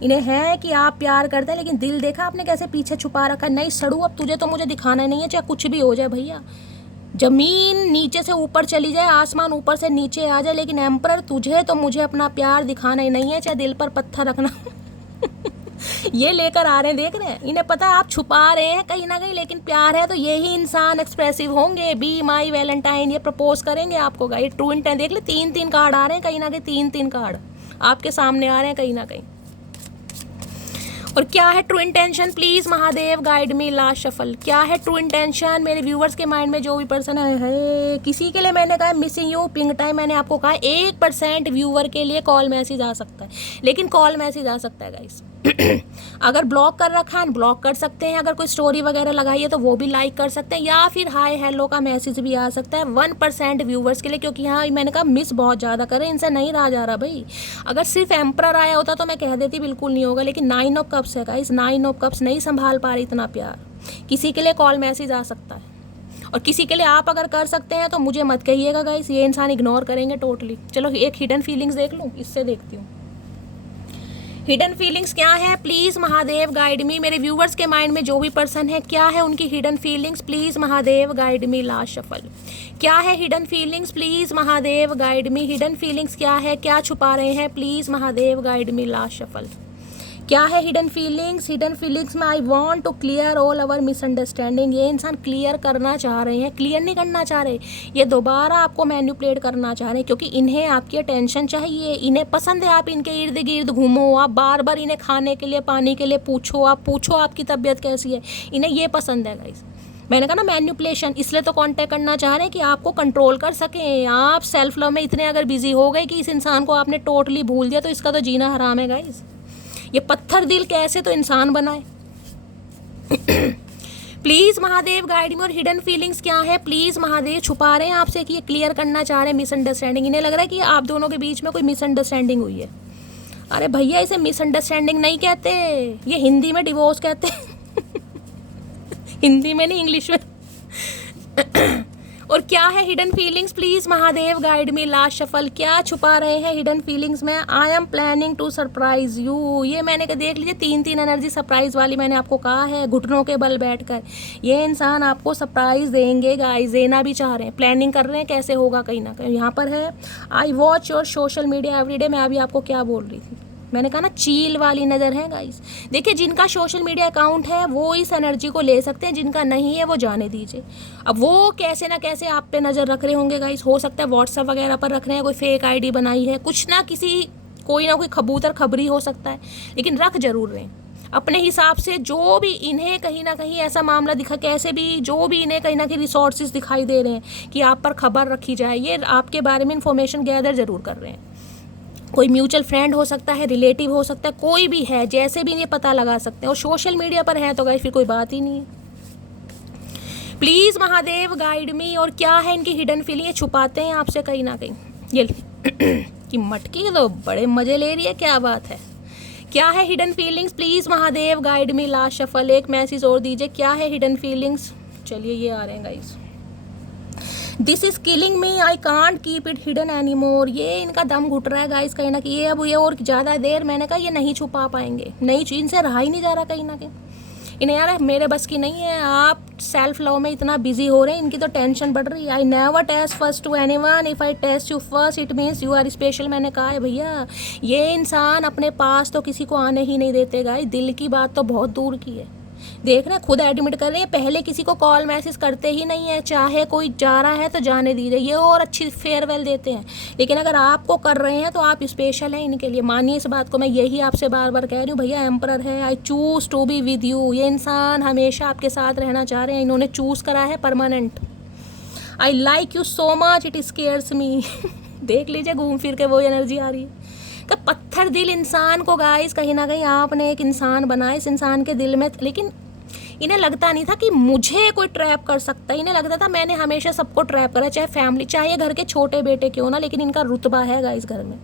इन्हें है कि आप प्यार करते हैं, लेकिन दिल देखा आपने कैसे पीछे छुपा रखा है। नहीं सड़ू, अब तुझे तो मुझे दिखाना नहीं है, चाहे कुछ भी हो जाए भैया। जमीन नीचे से ऊपर चली जाए, आसमान ऊपर से नीचे आ जाए, लेकिन एम्परर तुझे तो मुझे अपना प्यार दिखाना ही नहीं है, चाहे दिल पर पत्थर रखना। ये लेकर आ रहे हैं, देख रहे हैं। इन्हें पता है आप छुपा रहे हैं कहीं ना कहीं, लेकिन प्यार है तो यही इंसान एक्सप्रेसिव होंगे। बी माई वैलेंटाइन, ये प्रपोज करेंगे आपको गाइस। ट्रू इंटेंशन देख ले, 3 कार्ड आ रहे हैं कहीं ना कहीं, 3 कार्ड आपके सामने आ रहे हैं कहीं ना कहीं। और क्या है true intention, please Mahadev guide me last shuffle. क्या है ट्रू इंटेंशन मेरे व्यूवर्स के माइंड में, जो भी पर्सन है किसी के लिए मैंने कहा मिसिंग यू पिंक टाइम। मैंने आपको कहा 1% व्यूवर के लिए कॉल मैसेज आ सकता है, लेकिन कॉल मैसेज आ सकता है गाइस। अगर ब्लॉक कर रखा है ब्लॉक कर सकते हैं, अगर कोई स्टोरी वगैरह लगाई है तो वो भी लाइक कर सकते हैं, या फिर हाय हेलो का मैसेज भी आ सकता है 1% व्यूवर्स के लिए। क्योंकि यहाँ मैंने कहा मिस बहुत ज़्यादा कर रहे हैं, इनसे नहीं रहा जा रहा भाई। अगर सिर्फ एम्परर आया होता तो मैं कह देती बिल्कुल नहीं होगा, लेकिन 9 ऑफ कप्स है गाइस, 9 ऑफ कप्स नहीं संभाल पा रही इतना प्यार। किसी के लिए कॉल मैसेज आ सकता है, और किसी के लिए आप अगर कर सकते हैं तो मुझे मत कहिएगा गाइस, ये इंसान इग्नोर करेंगे टोटली। चलो एक हिडन फीलिंग्स देख लूँ, इससे देखती हूँ हिडन फीलिंग्स क्या है। प्लीज महादेव गाइड मी, मेरे व्यूवर्स के माइंड में जो भी पर्सन है क्या है उनकी hidden feelings, please Mahadev guide me last shuffle. क्या है hidden feelings, please Mahadev guide me. Hidden feelings क्या है, क्या छुपा रहे हैं, please Mahadev guide me last shuffle. क्या है हिडन फीलिंग्स, हिडन फीलिंग्स में I want to clear all our misunderstanding. ये इंसान क्लियर करना चाह रहे हैं, क्लियर नहीं करना चाह रहे, ये दोबारा आपको मैनिपुलेट करना चाह रहे हैं, क्योंकि इन्हें आपकी अटेंशन चाहिए। इन्हें पसंद है आप इनके इर्द गिर्द घूमो, आप बार बार इन्हें खाने के लिए पानी के लिए पूछो, आप पूछो आपकी तबीयत कैसी है, इन्हें ये पसंद है गाइस। मैंने कहा ना मैन्युपुलेशन, इसलिए तो कांटेक्ट करना चाह रहे हैं कि आपको कंट्रोल कर सकें। आप सेल्फ लव में इतने अगर बिजी हो गए कि इस इंसान को आपने टोटली भूल दिया, तो इसका तो जीना हराम है गाइस। ये पत्थर दिल कैसे तो इंसान बनाए। प्लीज महादेव गाइड मी। और हिडन फीलिंग्स क्या है, प्लीज महादेव छुपा रहे हैं आपसे कि ये क्लियर करना चाह रहे हैं मिसअंडरस्टैंडिंग। इन्हें लग रहा है कि आप दोनों के बीच में कोई मिसअंडरस्टैंडिंग हुई है। अरे भैया इसे मिसअंडरस्टैंडिंग नहीं कहते, ये हिंदी में डिवोर्स कहते हैं। हिंदी में नहीं, इंग्लिश में। और क्या है hidden feelings, please Mahadev guide me last shuffle. क्या छुपा रहे हैं हिडन फीलिंग्स में। I am planning to surprise you. ये मैंने कहा देख लीजिए, 3 एनर्जी सरप्राइज वाली मैंने आपको कहा है। घुटनों के बल बैठकर ये इंसान आपको सरप्राइज देंगे गाइस, देना भी चाह रहे हैं, प्लानिंग कर रहे हैं कैसे होगा कहीं ना कहीं। यहाँ पर है I watch your social media everyday. मैं अभी आपको क्या बोल रही थी, मैंने कहा ना चील वाली नज़र है गाइस। देखिए जिनका सोशल मीडिया अकाउंट है वो इस एनर्जी को ले सकते हैं, जिनका नहीं है वो जाने दीजिए। अब वो कैसे ना कैसे आप पे नज़र रख रहे होंगे गाइस। हो सकता है व्हाट्सएप वगैरह पर रख रहे हैं, कोई फेक आईडी बनाई है, कुछ ना कोई ना कोई कबूतर खबरी हो सकता है, लेकिन रख जरूर रहे हैं अपने हिसाब से। जो भी इन्हें कहीं ना कहीं ऐसा मामला दिखा, कैसे भी जो भी इन्हें कहीं ना कहीं रिसोर्सेज दिखाई दे रहे हैं कि आप पर खबर रखी जाए, ये आपके बारे में इंफॉर्मेशन गैदर जरूर कर रहे हैं। कोई म्यूचुअल फ्रेंड हो सकता है, रिलेटिव हो सकता है, कोई भी है, जैसे भी ये पता लगा सकते हैं। और सोशल मीडिया पर है तो गाइस फिर कोई बात ही नहीं है। प्लीज महादेव गाइड मी। और क्या है इनकी हिडन फीलिंग, ये छुपाते हैं आपसे कहीं ना कहीं। ये कि मटकी तो बड़े मजे ले रही है, क्या बात है। क्या है hidden feelings, please Mahadev guide me last shuffle. एक मैसेज और दीजिए, क्या है हिडन फीलिंग्स। चलिए ये आ रहे हैं guys. This is killing me, I can't keep it hidden any more. ये इनका दम घुट रहा है गाइस कहीं ना कहीं। ये अब ये और ज़्यादा देर मैंने कहा ये नहीं छुपा पाएंगे, नहीं, इनसे रहा ही नहीं जा रहा कहीं ना कहीं। इन्हें यार मेरे बस की नहीं है, आप सेल्फ लव में इतना बिजी हो रहे हैं, इनकी तो टेंशन बढ़ रही है। I never text first to anyone, if I text you first it means you are special. मैंने कहा है भैया ये इंसान अपने पास तो किसी को आने ही नहीं देते गाइस, दिल की बात तो बहुत दूर की है। देख रहे हैं, खुद एडमिट कर रहे हैं, पहले किसी को कॉल मैसेज करते ही नहीं है, चाहे कोई जा रहा है तो जाने दीजिए, ये और अच्छी फेयरवेल देते हैं। लेकिन अगर आपको कर रहे हैं तो आप स्पेशल हैं इनके लिए, मानिए इस बात को। मैं यही आपसे बार बार कह रही हूँ, भैया एम्परर है, I choose to be with you. ये इंसान हमेशा आपके साथ रहना चाह रहे हैं, इन्होंने चूज़ करा है permanent. I like you so much, it scares me. देख लीजिए घूम फिर के वो एनर्जी आ रही है। तो पत्थर दिल इंसान को गाइस कहीं ना कहीं आपने एक इंसान बनाया इस इंसान के दिल में, लेकिन इन्हें लगता नहीं था कि मुझे कोई ट्रैप कर सकता है। इन्हें लगता था मैंने हमेशा सबको ट्रैप करा, चाहे फैमिली, चाहे घर के छोटे बेटे क्यों ना, लेकिन इनका रुतबा है गाइस घर में।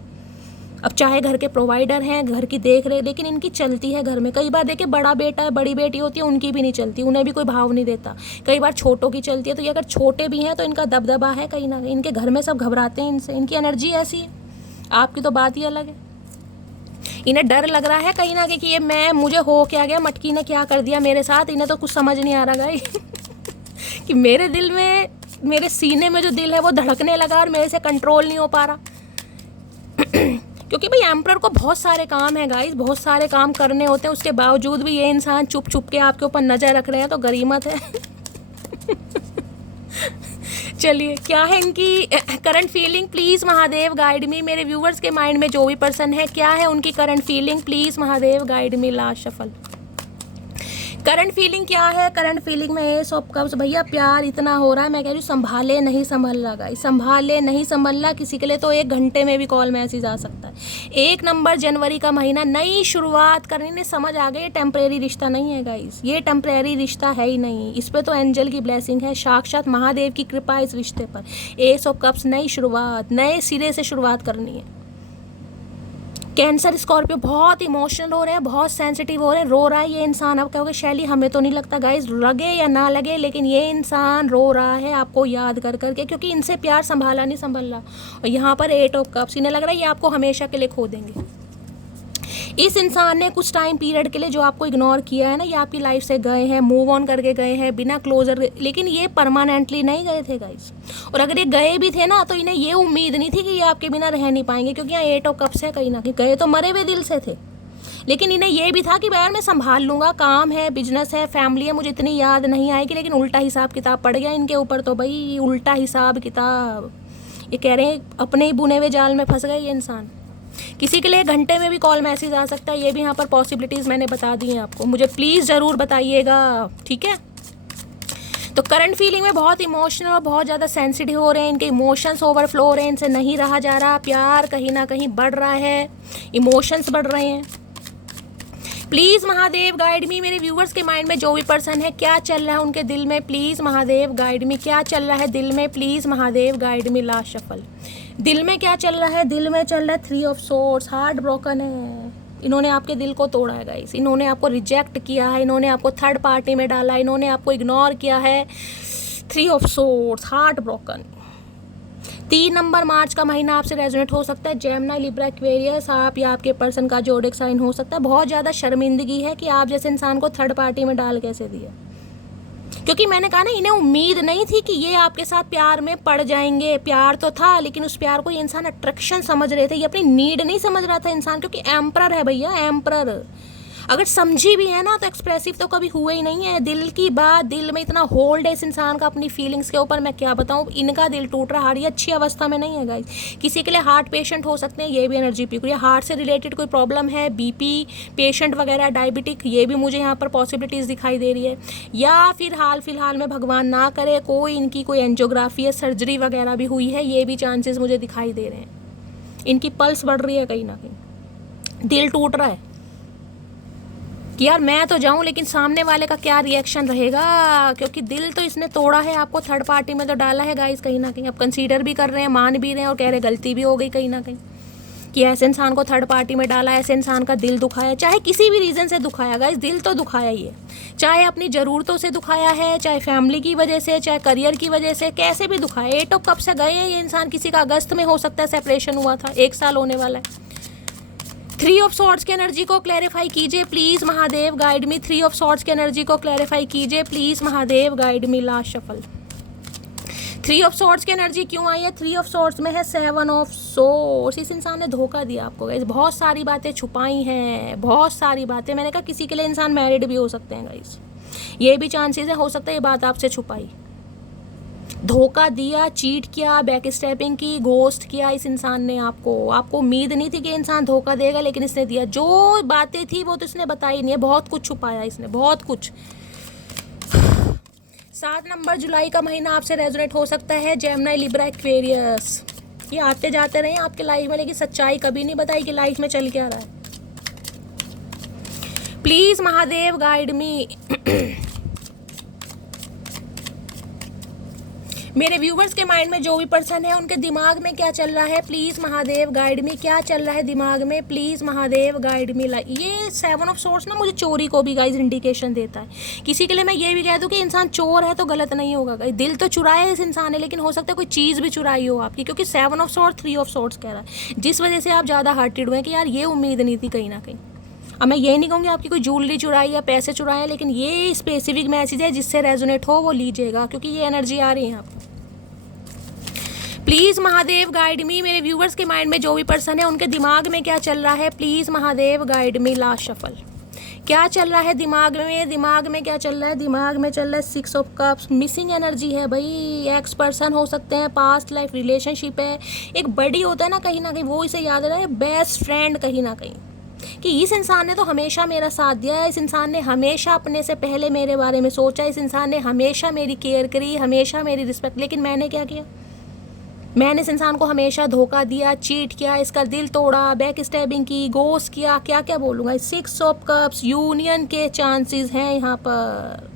अब चाहे घर के प्रोवाइडर हैं, घर की देख रहे, लेकिन इनकी चलती है घर में। कई बार देखिए बड़ा बेटा है, बड़ी बेटी होती है, उनकी भी नहीं चलती, उन्हें भी कोई भाव नहीं देता। कई बार छोटों की चलती है, तो ये अगर छोटे भी हैं तो इनका दबदबा है कहीं ना कहीं, इनके घर में सब घबराते हैं इनसे, इनकी एनर्जी ऐसी है। आपकी तो बात ही अलग है। इन्हें डर लग रहा है कहीं ना कहीं कि ये मुझे हो क्या गया, मटकी ने क्या कर दिया मेरे साथ। इन्हें तो कुछ समझ नहीं आ रहा गाइस कि मेरे दिल में, मेरे सीने में जो दिल है वो धड़कने लगा और मेरे से कंट्रोल नहीं हो पा रहा। क्योंकि भाई एम्परर को बहुत सारे काम है गाइस, बहुत सारे काम करने होते हैं, उसके बावजूद भी ये इंसान चुप चुप के आपके ऊपर नज़र रख रहे हैं, तो गरीमत है। चलिए, क्या है इनकी current feeling, please Mahadev guide me. मेरे व्यूवर्स के माइंड में जो भी पर्सन है, क्या है उनकी current feeling, please Mahadev guide me. Last shuffle, current feeling क्या है? करंट फीलिंग में एस ऑफ कप्स। भैया प्यार इतना हो रहा है, मैं कह रही हूँ संभाले नहीं संभल रहा गाइस, संभाले नहीं संभल रहा। किसी के लिए तो 1 घंटे में भी कॉल मैसेज आ सकता है। 1 नंबर जनवरी का महीना, नई शुरुआत करने ने समझ आ गई, ये टेम्परेरी रिश्ता नहीं है गाइस, ये टेम्परेरी रिश्ता है ही नहीं। इस पर तो एंजल की ब्लेसिंग है, साक्षात महादेव की कृपा इस रिश्ते पर। एस ऑफ कप्स, नई शुरुआत, नए सिरे से शुरुआत करनी है। कैंसर स्कॉर्पियो बहुत इमोशनल हो रहे हैं, बहुत सेंसिटिव हो रहे हैं, रो रहा है ये इंसान। अब कहोगे शैली हमें तो नहीं लगता गाइस, लगे या ना लगे, लेकिन ये इंसान रो रहा है आपको याद कर करके, क्योंकि इनसे प्यार संभाला नहीं संभल रहा। और यहाँ पर 8 ऑफ कप्स, इन्हें लग रहा है ये आपको हमेशा के लिए खो देंगे। इस इंसान ने कुछ टाइम पीरियड के लिए जो आपको इग्नोर किया है ना, ये आपकी लाइफ से गए हैं, मूव ऑन करके गए हैं बिना क्लोजर, लेकिन ये परमानेंटली नहीं गए थे गाइस। और अगर ये गए भी थे ना, तो इन्हें ये उम्मीद नहीं थी कि ये आपके बिना रह नहीं पाएंगे, क्योंकि यहाँ 8 ऑफ कप्स है, कहीं ना कहीं गए तो मरे हुए दिल से थे। लेकिन इन्हें ये भी था कि यार मैं संभाल लूँगा, काम है, बिजनेस है, फैमिली है, मुझे इतनी याद नहीं आएगी। लेकिन उल्टा हिसाब किताब पड़ गया इनके ऊपर, तो भाई उल्टा हिसाब किताब, ये कह रहे हैं अपने ही बुने हुए जाल में फंस गए ये इंसान। किसी के लिए घंटे में भी कॉल मैसेज आ सकता है, ये भी यहाँ पर पॉसिबिलिटीज़ मैंने बता दी हैं आपको, मुझे प्लीज़ ज़रूर बताइएगा, ठीक है। तो करंट फीलिंग में बहुत इमोशनल और बहुत ज़्यादा सेंसिटिव हो रहे हैं, इनके इमोशंस ओवरफ्लो हो रहे हैं, इनसे नहीं रहा जा रहा, प्यार कहीं ना कहीं बढ़ रहा है, इमोशंस बढ़ रहे हैं। Please Mahadev guide me. मेरे व्यूवर्स के माइंड में जो भी पर्सन है, क्या चल रहा है उनके दिल में, प्लीज़ महादेव गाइड मी। क्या चल रहा है दिल में, please Mahadev guide me. Last shuffle, दिल में क्या चल रहा है? दिल में चल रहा है 3 ऑफ सोर्ड्स, हार्ट ब्रोकन है। इन्होंने आपके दिल को तोड़ा है गाइस, इन्होंने आपको रिजेक्ट किया है, इन्होंने आपको थर्ड पार्टी में डाला, इन्होंने आपको इग्नोर किया है। 3 of swords, heart broken. 3 number मार्च का महीना आपसे रेजोनेट हो सकता है। जेमिनी, लिब्रा, एक्वेरियस, आप या आपके पर्सन का जोडिक साइन हो सकता है। बहुत ज़्यादा शर्मिंदगी है कि आप जैसे इंसान को थर्ड पार्टी में डाल कैसे दिया, क्योंकि मैंने कहा ना, इन्हें उम्मीद नहीं थी कि ये आपके साथ प्यार में पड़ जाएंगे। प्यार तो था, लेकिन उस प्यार को ये इंसान अट्रैक्शन समझ रहे थे, ये अपनी नीड नहीं समझ रहा था इंसान, क्योंकि एम्परर है भैया, एम्परर। अगर समझी भी है ना, तो एक्सप्रेसिव तो कभी हुए ही नहीं है। दिल की बात, दिल में इतना होल्ड है इस इंसान का अपनी फीलिंग्स के ऊपर, मैं क्या बताऊँ। इनका दिल टूट रहा, हार्ट ये अच्छी अवस्था में नहीं है गाइस। किसी के लिए हार्ट पेशेंट हो सकते हैं, ये भी एनर्जी पी हुई है, हार्ट से रिलेटेड कोई प्रॉब्लम है, बीपी पेशेंट वगैरह, डायबिटिक, ये भी मुझे यहाँ पर पॉसिबिलिटीज़ दिखाई दे रही है। या फिर हाल फिलहाल में भगवान ना करे कोई इनकी कोई एंजियोग्राफी या सर्जरी वगैरह भी हुई है, ये भी चांसेस मुझे दिखाई दे रहे हैं। इनकी पल्स बढ़ रही है कहीं ना कहीं, दिल टूट रहा है कि यार मैं तो जाऊं, लेकिन सामने वाले का क्या रिएक्शन रहेगा, क्योंकि दिल तो इसने तोड़ा है, आपको थर्ड पार्टी में तो डाला है गाइस कहीं ना कहीं। अब कंसीडर भी कर रहे हैं, मान भी रहे हैं और कह रहे गलती भी हो गई कहीं ना कहीं कि ऐसे इंसान को थर्ड पार्टी में डाला, ऐसे इंसान का दिल दुखाया, चाहे किसी भी रीज़न से दुखाया गाइस, दिल तो दुखाया ही है। चाहे अपनी ज़रूरतों से दुखाया है, चाहे फैमिली की वजह से, चाहे करियर की वजह से, कैसे भी दुखाया। 8 ऑफ कप से गए हैं ये इंसान, किसी का अगस्त में हो सकता है सेपरेशन हुआ था, 1 साल होने वाला है। 3 ऑफ सॉर्ड्स की एनर्जी को क्लैरिफाई कीजिए please Mahadev guide me. 3 of swords की एनर्जी को क्लैरिफाई कीजिए please Mahadev guide me. Last shuffle, 3 of swords की एनर्जी क्यों आई है? 3 ऑफ सॉर्ड्स में है 7 ऑफ सॉर्ड्स। इस इंसान ने धोखा दिया आपको गाइस, बहुत सारी बातें छुपाई हैं, बहुत सारी बातें। मैंने कहा किसी के लिए इंसान मैरिड भी हो सकते हैं गाइस, ये भी चांसेस है, हो सकता है ये बात आपसे छुपाई। धोखा दिया, चीट किया, बैक स्टेपिंग की, घोस्ट किया इस इंसान ने आपको उम्मीद नहीं थी कि इंसान धोखा देगा, लेकिन इसने दिया। जो बातें थी वो तो इसने बताई नहीं है, बहुत कुछ छुपाया इसने, बहुत कुछ। 7 नंबर जुलाई का महीना आपसे रेजोनेट हो सकता है, जेमिनी, लिब्रा, एक्वेरियस। ये आते जाते रहे आपके लाइफ में, लेकिन सच्चाई कभी नहीं बताई कि लाइफ में चल क्या रहा है। Please Mahadev guide me. मेरे व्यूवर्स के माइंड में जो भी पर्सन है उनके दिमाग में क्या चल रहा है, प्लीज महादेव गाइड मी। क्या चल रहा है दिमाग में, प्लीज महादेव गाइड मी। ये 7 ऑफ सॉर्ड्स ना मुझे चोरी को भी गाइस इंडिकेशन देता है। किसी के लिए मैं ये भी कह दूं कि इंसान चोर है तो गलत नहीं होगा गाइस। दिल तो चुराया है इस इंसान ने, लेकिन हो सकता है कोई चीज़ भी चुराई हो आपकी, क्योंकि 7 ऑफ सॉर्ड्स 3 ऑफ सॉर्ड्स कह रहा है, जिस वजह से आप ज़्यादा हार्टेड हुए कि यार ये उम्मीद नहीं थी कहीं ना कहीं। अब मैं ये नहीं कहूँगी आपकी कोई ज्वेलरी चुराई या पैसे चुराए, लेकिन ये स्पेसिफिक मैसेज है जिससे रेजोनेट हो वो लीजिएगा, क्योंकि ये एनर्जी आ रही है आपको। Please Mahadev guide me. मेरे व्यूवर्स के माइंड में जो भी पर्सन है उनके दिमाग में क्या चल रहा है, please Mahadev guide me. Last shuffle क्या चल रहा है दिमाग में, दिमाग में क्या चल रहा है, दिमाग में चल रहा है 6 ऑफ कप्स। मिसिंग एनर्जी है भाई, एक्स पर्सन हो सकते हैं, पास्ट लाइफ रिलेशनशिप है, एक बड़ी होता है ना कहीं वो इसे याद रहा है, बेस्ट फ्रेंड कहीं ना कहीं, कि इस इंसान ने तो हमेशा मेरा साथ दिया है, इस इंसान ने हमेशा अपने से पहले मेरे बारे में सोचा, इस इंसान ने हमेशा मेरी केयर करी, हमेशा मेरी रिस्पेक्ट। लेकिन मैंने क्या किया, मैंने इस इंसान को हमेशा धोखा दिया, चीट किया, इसका दिल तोड़ा, बैक स्टैबिंग की, गोस्ट किया, क्या क्या बोलूँगा। 6 ऑफ कप्स, यूनियन के चांसेस हैं यहाँ पर।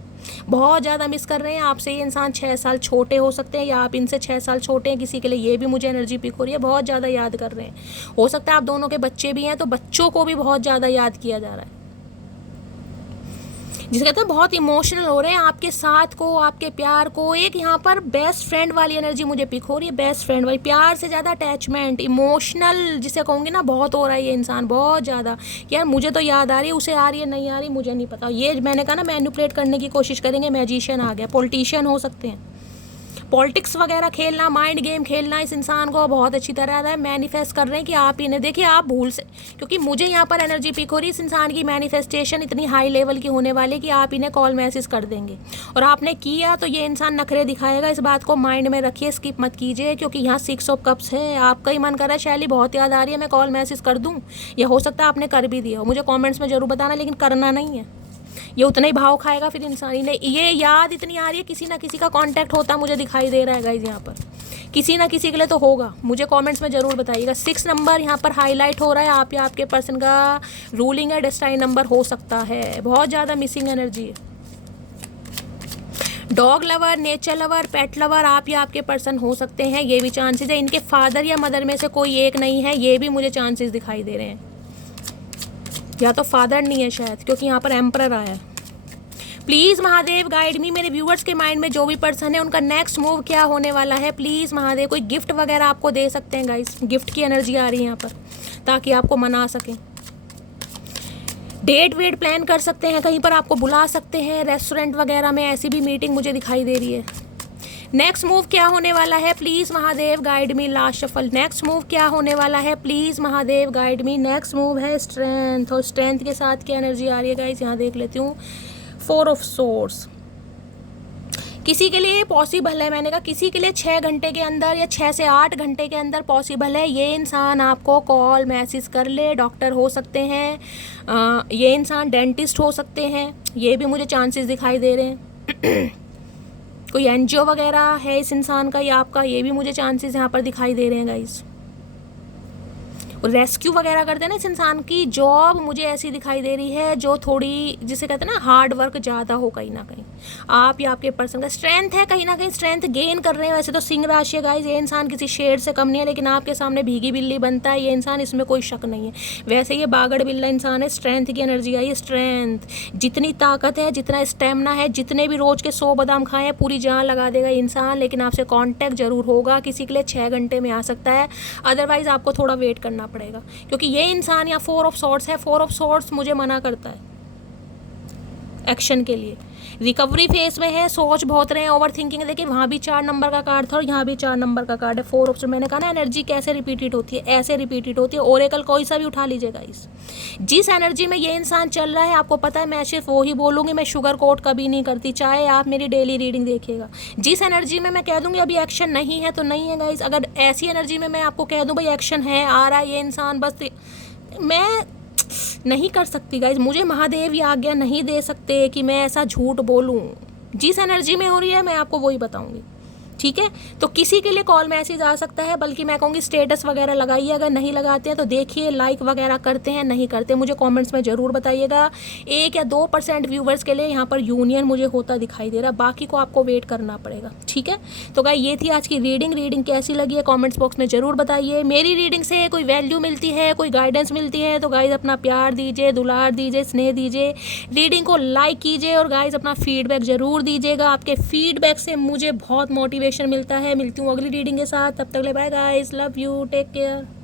बहुत ज़्यादा मिस कर रहे हैं आपसे ये इंसान। 6 साल छोटे हो सकते हैं या आप इनसे 6 साल छोटे हैं, किसी के लिए ये भी मुझे एनर्जी पिक हो रही है। बहुत ज़्यादा याद कर रहे हैं, हो सकता है आप दोनों के बच्चे भी हैं तो बच्चों को भी बहुत ज़्यादा याद किया जा रहा है, जिसे कहते हैं बहुत इमोशनल हो रहे हैं आपके साथ को, आपके प्यार को। एक यहाँ पर बेस्ट फ्रेंड वाली एनर्जी मुझे पिक हो रही है, बेस्ट फ्रेंड वाली, प्यार से ज़्यादा अटैचमेंट, इमोशनल जिसे कहूँगी ना, बहुत हो रहा है ये इंसान, बहुत ज़्यादा। यार मुझे तो याद आ रही है, उसे आ रही है नहीं आ रही मुझे नहीं पता। ये मैंने कहा ना मैनिपुलेट करने की कोशिश करेंगे, मैजिशियन आ गया, पॉलिटिशियन हो सकते हैं, पॉलिटिक्स वगैरह खेलना, माइंड गेम खेलना इस इंसान को बहुत अच्छी तरह आता है। मैनिफेस्ट कर रहे हैं कि आप इन्हें देखिए, आप भूल से, क्योंकि मुझे यहाँ पर एनर्जी पिक हो रही है, इस इंसान की मैनिफेस्टेशन इतनी हाई लेवल की होने वाली कि आप इन्हें कॉल मैसेज कर देंगे, और आपने किया तो ये इंसान नखरे दिखाएगा। इस बात को माइंड में रखिए, स्किप मत कीजिए, क्योंकि यहाँ 6 ऑफ कप्स है। आपका ही मन कर रहा है शैली बहुत याद आ रही है, मैं कॉल मैसेज कर दूँ, या हो सकता है आपने कर भी दिया हो, मुझे कॉमेंट्स में जरूर बताना, लेकिन करना नहीं है। ये उतना ही भाव खाएगा फिर इंसान ही। नहीं, ये याद इतनी आ रही है, किसी ना किसी का कांटेक्ट होता मुझे दिखाई दे रहा है गाइस, यहाँ पर किसी ना किसी के लिए तो होगा, मुझे कमेंट्स में ज़रूर बताइएगा। 6 नंबर यहाँ पर हाईलाइट हो रहा है, आप या आपके पर्सन का रूलिंग है डेस्टाइन नंबर हो सकता है। बहुत ज़्यादा मिसिंग एनर्जी है। डॉग लवर, नेचर लवर, पेट लवर आप या आपके पर्सन हो सकते हैं, ये भी चांसेस है। इनके फादर या मदर में से कोई एक नहीं है, ये भी मुझे चांसेस दिखाई दे रहे हैं, या तो फादर नहीं है शायद, क्योंकि यहाँ पर एम्परर आया है। Please Mahadev guide me. मेरे व्यूवर्स के माइंड में जो भी पर्सन है उनका नेक्स्ट मूव क्या होने वाला है, प्लीज़ महादेव। कोई गिफ्ट वगैरह आपको दे सकते हैं गाइस, गिफ्ट की एनर्जी आ रही है यहाँ पर, ताकि आपको मना सकें। डेट वेट प्लान कर सकते हैं, कहीं पर आपको बुला सकते हैं, रेस्टोरेंट वगैरह में, ऐसी भी मीटिंग मुझे दिखाई दे रही है। नेक्स्ट मूव क्या होने वाला है, please Mahadev guide me. Last shuffle, next move क्या होने वाला है, please Mahadev guide me. Next move है स्ट्रेंथ, और स्ट्रेंथ के साथ क्या एनर्जी आ रही है गाइस, यहाँ देख लेती हूँ। 4 ऑफ सोर्ड्स। किसी के लिए पॉसिबल है, मैंने कहा किसी के लिए 6 घंटे के अंदर या 6 से 8 घंटे के अंदर पॉसिबल है, ये इंसान आपको कॉल मैसेज कर ले। डॉक्टर हो सकते हैं, ये इंसान डेंटिस्ट हो सकते हैं, ये भी मुझे चांसेस दिखाई दे रहे हैं। कोई एनजीओ वगैरह है इस इंसान का या आपका, ये भी मुझे चांसेस यहाँ पर दिखाई दे रहे हैं गाइस। रेस्क्यू वगैरह करते हैं ना इस इंसान की। जॉब मुझे ऐसी दिखाई दे रही है जो थोड़ी, जिसे कहते हैं ना हार्ड वर्क ज़्यादा हो कहीं ना कहीं, आप या आपके पर्सन का। स्ट्रेंथ है, कहीं ना कहीं स्ट्रेंथ गेन कर रहे हैं। वैसे तो सिंह राशि है गाइस, ये इंसान किसी शेर से कम नहीं है, लेकिन आपके सामने भीगी बिल्ली बनता है ये इंसान, इसमें कोई शक नहीं है। वैसे ये बागड़ बिल्ला इंसान है। स्ट्रेंथ की एनर्जी आई है, स्ट्रेंथ, जितनी ताकत है, जितना स्टेमिना है, जितने भी रोज के 100 बादाम खाए हैं, पूरी जान लगा देगा इंसान। लेकिन आपसे कॉन्टैक्ट जरूर होगा, किसी के लिए 6 घंटे में आ सकता है, अदरवाइज आपको थोड़ा वेट करना पड़ेगा, क्योंकि ये इंसान यहाँ 4 ऑफ सॉर्ड्स है। 4 ऑफ सॉर्ड्स मुझे मना करता है, एक्शन के लिए। रिकवरी फेज में है, सोच बहुत रहे हैं, ओवर थिंकिंग। देखिए वहाँ भी 4 नंबर का कार्ड था और यहाँ भी 4 नंबर का कार्ड है। 4 ऑप्शन। मैंने कहा ना एनर्जी कैसे रिपीटेड होती है, ऐसे रिपीटेड होती है। ओरेकल कोई सा भी उठा लीजिएगा। जिस एनर्जी में ये इंसान चल रहा है, आपको पता है मैं सिर्फ वो ही बोलूँगी, मैं शुगर कोट कभी नहीं करती, चाहे आप मेरी डेली रीडिंग देखिएगा। जिस एनर्जी में मैं कह दूँगी अभी एक्शन नहीं है तो नहीं है गाइस। अगर ऐसी एनर्जी में मैं आपको कह दूँ भाई एक्शन है, आ रहा है ये इंसान, बस मैं नहीं कर सकती गाइज। मुझे महादेव ये आज्ञा नहीं दे सकते कि मैं ऐसा झूठ बोलूं। जिस एनर्जी में हो रही है मैं आपको वही बताऊंगी, ठीक है। तो किसी के लिए कॉल मैसेज आ सकता है, बल्कि मैं कहूँगी स्टेटस वगैरह लगाइए। अगर नहीं लगाते हैं तो देखिए लाइक वगैरह करते हैं नहीं करते, मुझे कमेंट्स में ज़रूर बताइएगा। 1 या 2% व्यूवर्स के लिए यहाँ पर यूनियन मुझे होता दिखाई दे रहा, बाकी को आपको वेट करना पड़ेगा, ठीक है। तो गाइस ये थी आज की रीडिंग कैसी लगी है कॉमेंट्स बॉक्स में ज़रूर बताइए। मेरी रीडिंग से कोई वैल्यू मिलती है, कोई गाइडेंस मिलती है तो गाइज अपना प्यार दीजिए, दुलार दीजिए, स्नेह दीजिए, रीडिंग को लाइक कीजिए और गाइज अपना फीडबैक ज़रूर दीजिएगा। आपके फीडबैक से मुझे बहुत मोटिवेशन मिलता है। मिलती हूँ अगली रीडिंग के साथ, तब तक ले bye guys, love you, take care.